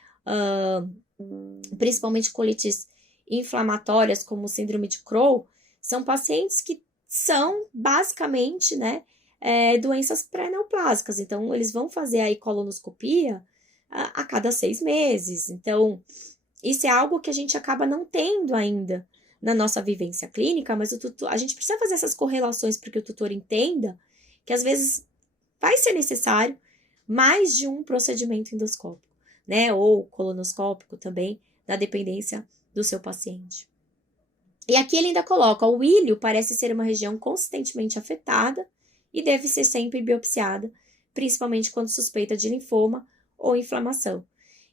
principalmente colites inflamatórias, como síndrome de Crohn, são pacientes que são basicamente, né, doenças pré-neoplásicas. Então, eles vão fazer aí colonoscopia a cada 6 meses. Então, isso é algo que a gente acaba não tendo ainda na nossa vivência clínica, mas a gente precisa fazer essas correlações para que o tutor entenda que às vezes vai ser necessário mais de um procedimento endoscópico, né? Ou colonoscópico também, na dependência do seu paciente. E aqui ele ainda coloca: o ilho parece ser uma região consistentemente afetada e deve ser sempre biopsiada, principalmente quando suspeita de linfoma ou inflamação.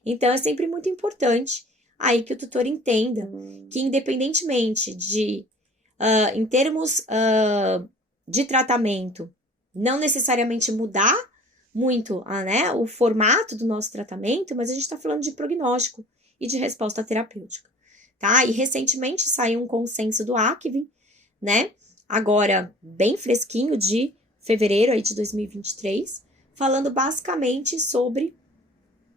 Então, é sempre muito importante aí que o tutor entenda que, independentemente de, em termos de tratamento, não necessariamente mudar muito né, o formato do nosso tratamento, mas a gente está falando de prognóstico e de resposta terapêutica, tá? E recentemente saiu um consenso do ACVIM, né? Agora, bem fresquinho, de fevereiro aí de 2023, falando basicamente sobre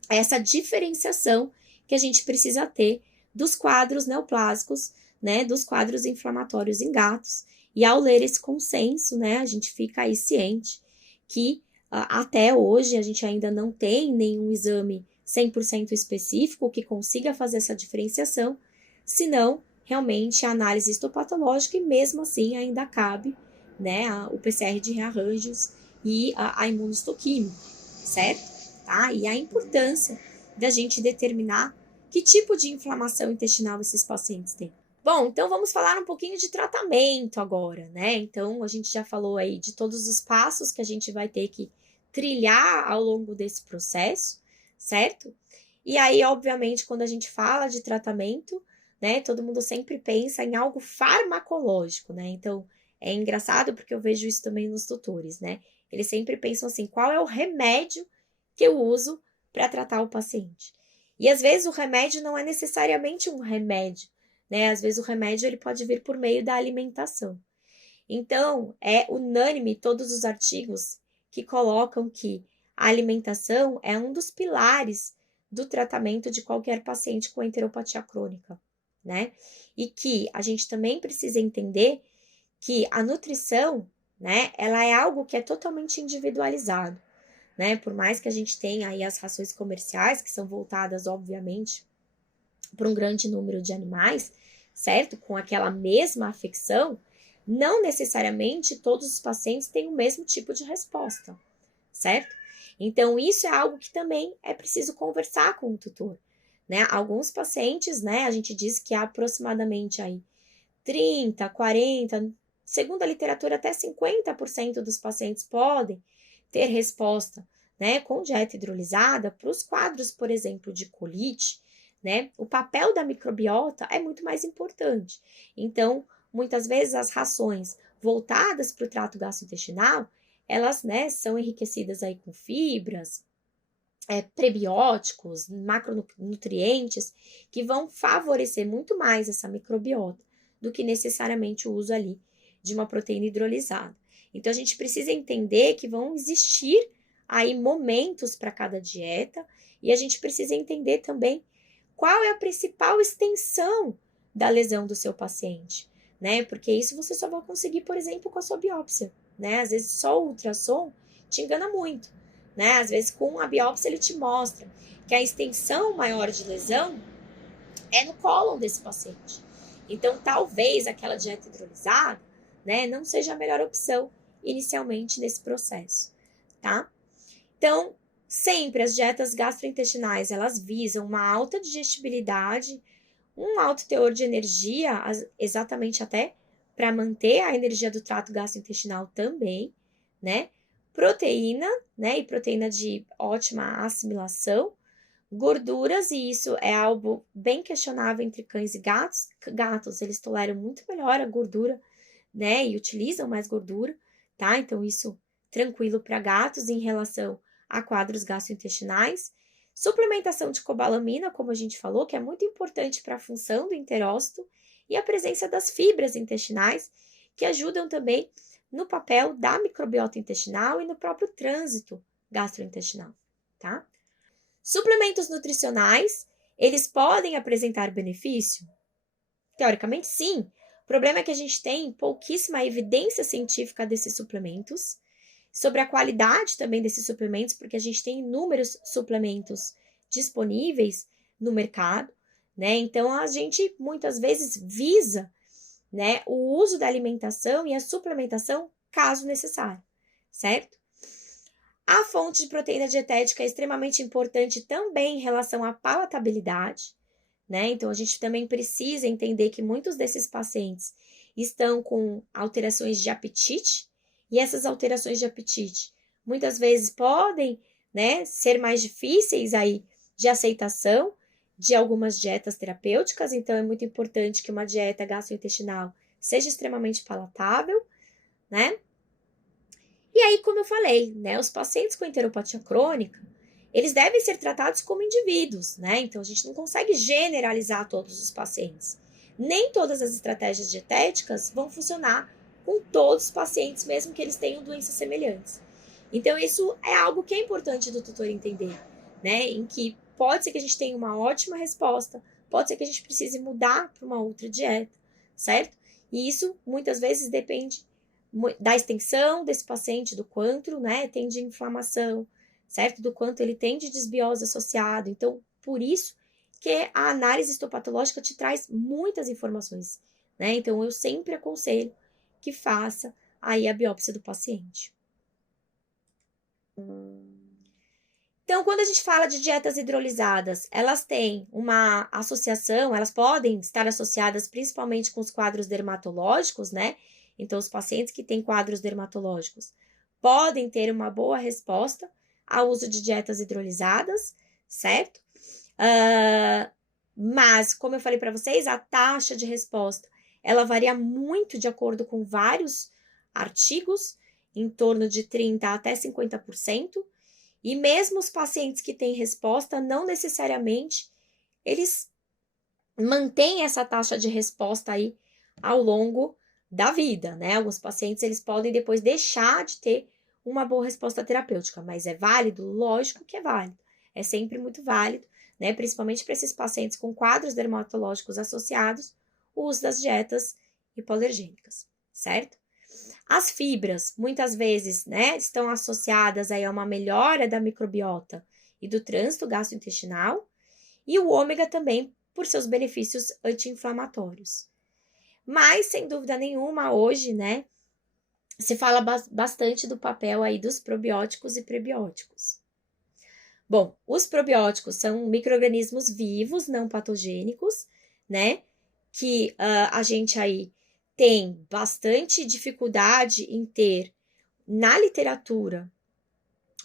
essa diferenciação que a gente precisa ter dos quadros neoplásicos, né, dos quadros inflamatórios em gatos. E ao ler esse consenso, né, a gente fica aí ciente que até hoje a gente ainda não tem nenhum exame 100% específico que consiga fazer essa diferenciação, senão realmente a análise histopatológica, e mesmo assim ainda cabe, né, o PCR de rearranjos e a imunohistoquímica, certo? Tá? E a importância da gente determinar que tipo de inflamação intestinal esses pacientes têm. Bom, então vamos falar um pouquinho de tratamento agora, né? Então, a gente já falou aí de todos os passos que a gente vai ter que trilhar ao longo desse processo, certo? E aí, obviamente, quando a gente fala de tratamento, né, todo mundo sempre pensa em algo farmacológico, né? Então, é engraçado porque eu vejo isso também nos tutores, né? Eles sempre pensam assim: qual é o remédio que eu uso para tratar o paciente? E às vezes o remédio não é necessariamente um remédio, né? Às vezes o remédio ele pode vir por meio da alimentação. Então, é unânime todos os artigos que colocam que a alimentação é um dos pilares do tratamento de qualquer paciente com enteropatia crônica, né? E que a gente também precisa entender que a nutrição, né, ela é algo que é totalmente individualizado, né? Por mais que a gente tenha aí as rações comerciais, que são voltadas, obviamente, para um grande número de animais, certo? Com aquela mesma afecção, não necessariamente todos os pacientes têm o mesmo tipo de resposta, certo? Então, isso é algo que também é preciso conversar com o tutor, né? Alguns pacientes, né, a gente diz que há aproximadamente aí 30, 40, segundo a literatura, até 50% dos pacientes podem ter resposta, né, com dieta hidrolisada para os quadros, por exemplo, de colite, né? O papel da microbiota é muito mais importante. Então, muitas vezes as rações voltadas para o trato gastrointestinal, elas, né, são enriquecidas aí com fibras, prebióticos, macronutrientes, que vão favorecer muito mais essa microbiota do que necessariamente o uso ali de uma proteína hidrolisada. Então, a gente precisa entender que vão existir aí momentos para cada dieta, e a gente precisa entender também qual é a principal extensão da lesão do seu paciente, né? Porque isso você só vai conseguir, por exemplo, com a sua biópsia, né? Às vezes só o ultrassom te engana muito, né? Às vezes com a biópsia ele te mostra que a extensão maior de lesão é no cólon desse paciente. Então, talvez aquela dieta hidrolisada, né, não seja a melhor opção inicialmente nesse processo, tá? Então, sempre as dietas gastrointestinais, elas visam uma alta digestibilidade, um alto teor de energia, exatamente até para manter a energia do trato gastrointestinal também, né? Proteína, né? E proteína de ótima assimilação, gorduras, e isso é algo bem questionável entre cães e gatos. Gatos, eles toleram muito melhor a gordura, né? E utilizam mais gordura, tá? Então, isso tranquilo para gatos em relação a quadros gastrointestinais. Suplementação de cobalamina, como a gente falou, que é muito importante para a função do enterócito, e a presença das fibras intestinais, que ajudam também no papel da microbiota intestinal e no próprio trânsito gastrointestinal, tá? Suplementos nutricionais, eles podem apresentar benefício? Teoricamente, sim. O problema é que a gente tem pouquíssima evidência científica desses suplementos, sobre a qualidade também desses suplementos, porque a gente tem inúmeros suplementos disponíveis no mercado, né? Então, a gente muitas vezes visa, né, o uso da alimentação e a suplementação caso necessário, certo? A fonte de proteína dietética é extremamente importante também em relação à palatabilidade, né? Então, a gente também precisa entender que muitos desses pacientes estão com alterações de apetite, e essas alterações de apetite muitas vezes podem, né, ser mais difíceis aí de aceitação de algumas dietas terapêuticas, então é muito importante que uma dieta gastrointestinal seja extremamente palatável, né? E aí, como eu falei, né, os pacientes com enteropatia crônica, eles devem ser tratados como indivíduos, né? Então, a gente não consegue generalizar todos os pacientes. Nem todas as estratégias dietéticas vão funcionar com todos os pacientes, mesmo que eles tenham doenças semelhantes. Então, isso é algo que é importante do tutor entender, né? Em que pode ser que a gente tenha uma ótima resposta, pode ser que a gente precise mudar para uma outra dieta, certo? E isso, muitas vezes, depende da extensão desse paciente, do quanto, né, tem de inflamação, certo? Do quanto ele tem de desbiose associado. Então, por isso que a análise histopatológica te traz muitas informações, né? Então, eu sempre aconselho que faça aí a biópsia do paciente. Então, quando a gente fala de dietas hidrolisadas, elas têm uma associação, elas podem estar associadas principalmente com os quadros dermatológicos, né? Então, os pacientes que têm quadros dermatológicos podem ter uma boa resposta ao uso de dietas hidrolisadas, certo? Mas, como eu falei para vocês, a taxa de resposta, ela varia muito de acordo com vários artigos, em torno de 30% até 50%, e mesmo os pacientes que têm resposta, não necessariamente eles mantêm essa taxa de resposta aí ao longo da vida, né? Alguns pacientes, eles podem depois deixar de ter uma boa resposta terapêutica, mas é válido? Lógico que é válido. É sempre muito válido, né? Principalmente para esses pacientes com quadros dermatológicos associados, o uso das dietas hipoalergênicas, certo? As fibras, muitas vezes, né, estão associadas aí a uma melhora da microbiota e do trânsito gastrointestinal, e o ômega também por seus benefícios anti-inflamatórios. Mas, sem dúvida nenhuma, hoje, né, se fala bastante do papel aí dos probióticos e prebióticos. Bom, os probióticos são micro-organismos vivos, não patogênicos, né, que a gente aí tem bastante dificuldade em ter na literatura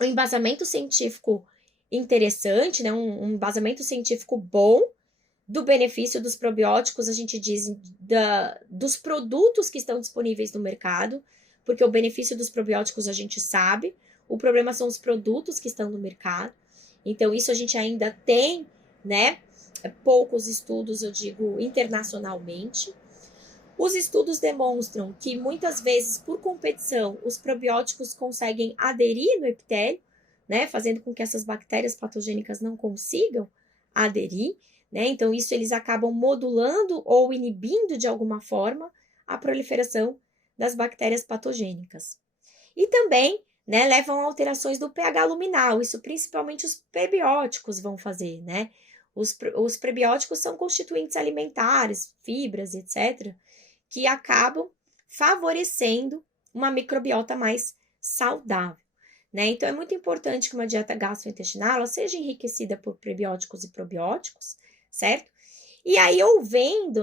um embasamento científico interessante, né, um embasamento científico bom do benefício dos probióticos, a gente diz dos produtos que estão disponíveis no mercado, porque o benefício dos probióticos a gente sabe, o problema são os produtos que estão no mercado. Então, isso a gente ainda tem, né, poucos estudos, eu digo, internacionalmente. Os estudos demonstram que muitas vezes, por competição, os probióticos conseguem aderir no epitélio, né, fazendo com que essas bactérias patogênicas não consigam aderir, né? Então, isso eles acabam modulando ou inibindo de alguma forma a proliferação das bactérias patogênicas. E também, né, levam a alterações do pH luminal, isso principalmente os prebióticos vão fazer, né? Os prebióticos são constituintes alimentares, fibras, etc., que acabam favorecendo uma microbiota mais saudável, né? Então, é muito importante que uma dieta gastrointestinal ela seja enriquecida por prebióticos e probióticos, certo? E aí,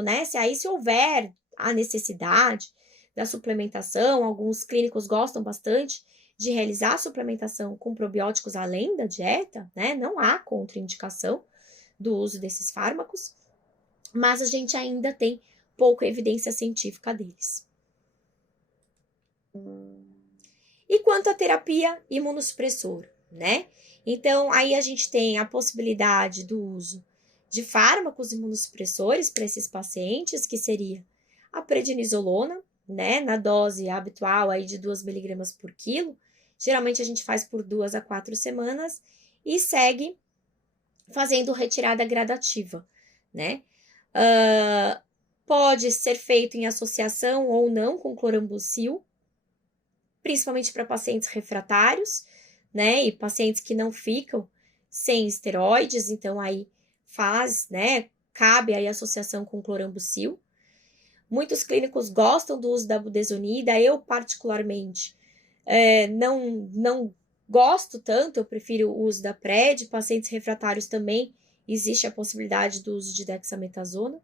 né, se houver a necessidade da suplementação, alguns clínicos gostam bastante de realizar a suplementação com probióticos além da dieta, né? Não há contraindicação do uso desses fármacos, mas a gente ainda tem pouca evidência científica deles. E quanto à terapia imunossupressora, né? Então, aí a gente tem a possibilidade do uso de fármacos imunossupressores para esses pacientes, que seria a prednisolona, né, na dose habitual aí de 2 miligramas por quilo, geralmente a gente faz por 2 a 4 semanas e segue fazendo retirada gradativa, né? Pode ser feito em associação ou não com clorambucil, principalmente para pacientes refratários, né? E pacientes que não ficam sem esteroides, então aí faz, né? Cabe aí associação com clorambucil. Muitos clínicos gostam do uso da budesonida, eu particularmente não gosto tanto, eu prefiro o uso da PrED, pacientes refratários também existe a possibilidade do uso de dexametasona.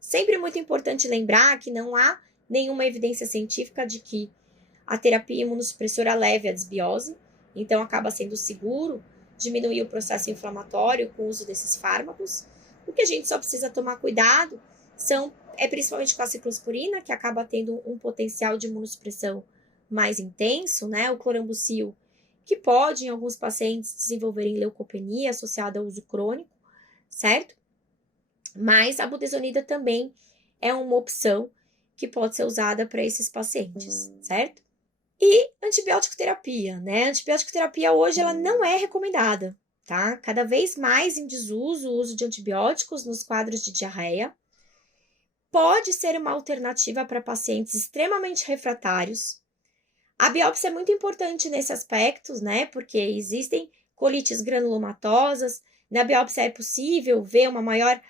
Sempre muito importante lembrar que não há nenhuma evidência científica de que a terapia imunossupressora leve à desbiose, então acaba sendo seguro diminuir o processo inflamatório com o uso desses fármacos. O que a gente só precisa tomar cuidado é principalmente com a ciclosporina, que acaba tendo um potencial de imunossupressão mais intenso, né? O clorambucil, que pode, em alguns pacientes, desenvolverem leucopenia associada ao uso crônico, certo? Mas a budesonida também é uma opção que pode ser usada para esses pacientes, certo? E antibiótico terapia, né? Antibiótico terapia hoje ela não é recomendada, tá? Cada vez mais em desuso o uso de antibióticos nos quadros de diarreia. Pode ser uma alternativa para pacientes extremamente refratários. A biópsia é muito importante nesse aspecto, né? Porque existem colites granulomatosas. Na biópsia é possível ver uma maior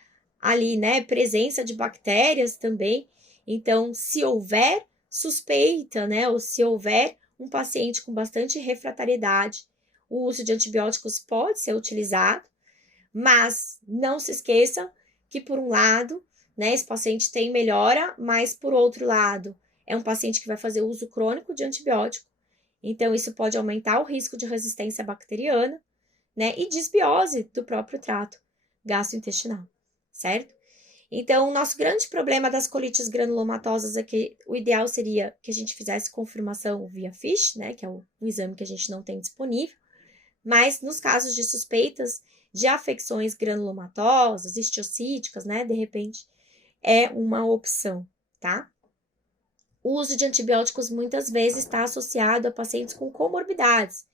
ali, né, presença de bactérias também. Então, se houver suspeita, né, ou se houver um paciente com bastante refratariedade, o uso de antibióticos pode ser utilizado, mas não se esqueça que, por um lado, né, esse paciente tem melhora, mas, por outro lado, é um paciente que vai fazer uso crônico de antibiótico, então isso pode aumentar o risco de resistência bacteriana, né, e desbiose do próprio trato gastrointestinal, certo? Então, o nosso grande problema das colites granulomatosas é que o ideal seria que a gente fizesse confirmação via FISH, né, que é um exame que a gente não tem disponível, mas nos casos de suspeitas de afecções granulomatosas, histiocíticas, né, de repente, é uma opção, tá? O uso de antibióticos muitas vezes está associado a pacientes com comorbidades,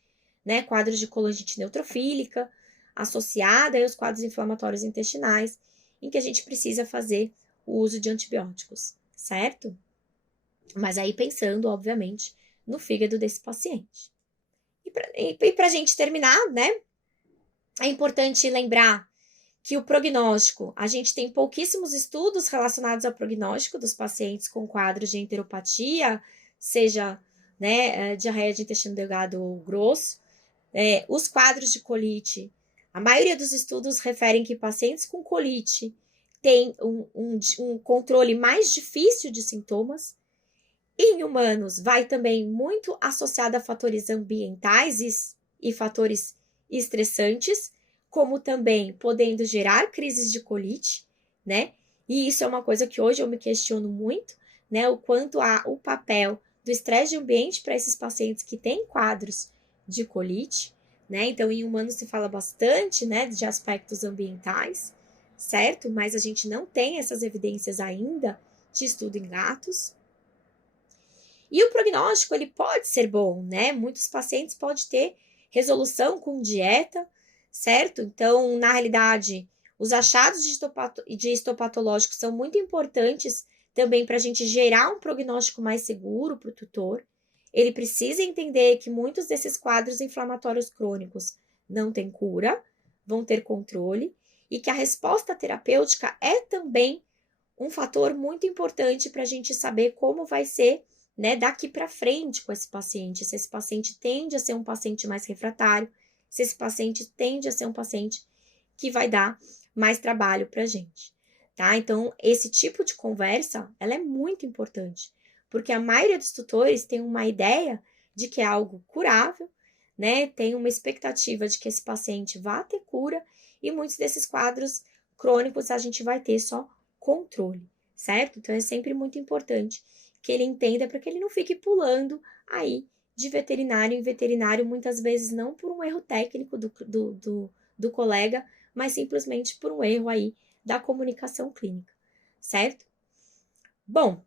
né, quadros de colangite neutrofílica, associada aos quadros inflamatórios intestinais, em que a gente precisa fazer o uso de antibióticos, certo? Mas aí pensando, obviamente, no fígado desse paciente. E para a gente terminar, né, é importante lembrar que o prognóstico, a gente tem pouquíssimos estudos relacionados ao prognóstico dos pacientes com quadros de enteropatia, seja, né, diarreia de intestino delgado ou grosso. Os quadros de colite, a maioria dos estudos referem que pacientes com colite têm um controle mais difícil de sintomas. Em humanos, vai também muito associado a fatores ambientais e fatores estressantes, como também podendo gerar crises de colite, né? E isso é uma coisa que hoje eu me questiono muito, né? O quanto há o papel do estresse de ambiente para esses pacientes que têm quadros de colite, né? Então, em humanos se fala bastante, né, de aspectos ambientais, certo? Mas a gente não tem essas evidências ainda de estudo em gatos. E o prognóstico, ele pode ser bom, né? Muitos pacientes podem ter resolução com dieta, certo? Então, na realidade, os achados de histopatológicos são muito importantes também para a gente gerar um prognóstico mais seguro para o tutor. Ele precisa entender que muitos desses quadros inflamatórios crônicos não têm cura, vão ter controle, e que a resposta terapêutica é também um fator muito importante para a gente saber como vai ser, né, daqui para frente com esse paciente, se esse paciente tende a ser um paciente mais refratário, se esse paciente tende a ser um paciente que vai dar mais trabalho para a gente, tá? Então, esse tipo de conversa, ela é muito importante, porque a maioria dos tutores tem uma ideia de que é algo curável, né? Tem uma expectativa de que esse paciente vá ter cura, e muitos desses quadros crônicos a gente vai ter só controle, certo? Então, é sempre muito importante que ele entenda para que ele não fique pulando aí de veterinário em veterinário, muitas vezes não por um erro técnico do colega, mas simplesmente por um erro aí da comunicação clínica, certo? Bom,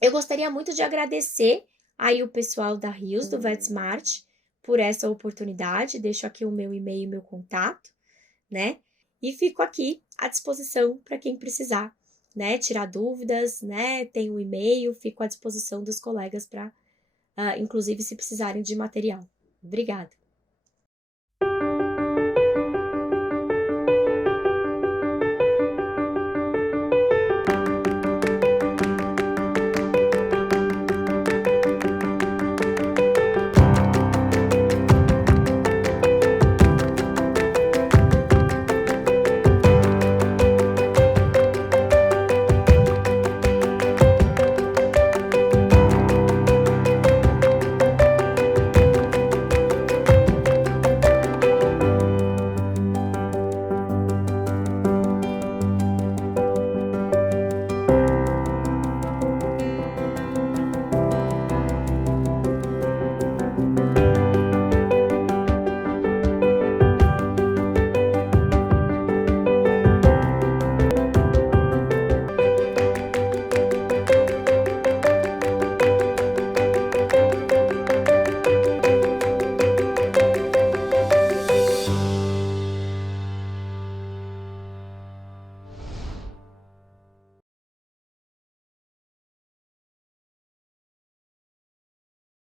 Eu gostaria muito de agradecer aí o pessoal da Rios, do VetSmart, por essa oportunidade. Deixo aqui o meu e-mail e meu contato, né? E fico aqui à disposição para quem precisar, né? Tirar dúvidas, né? Tem o e-mail, fico à disposição dos colegas para, inclusive, se precisarem de material. Obrigada.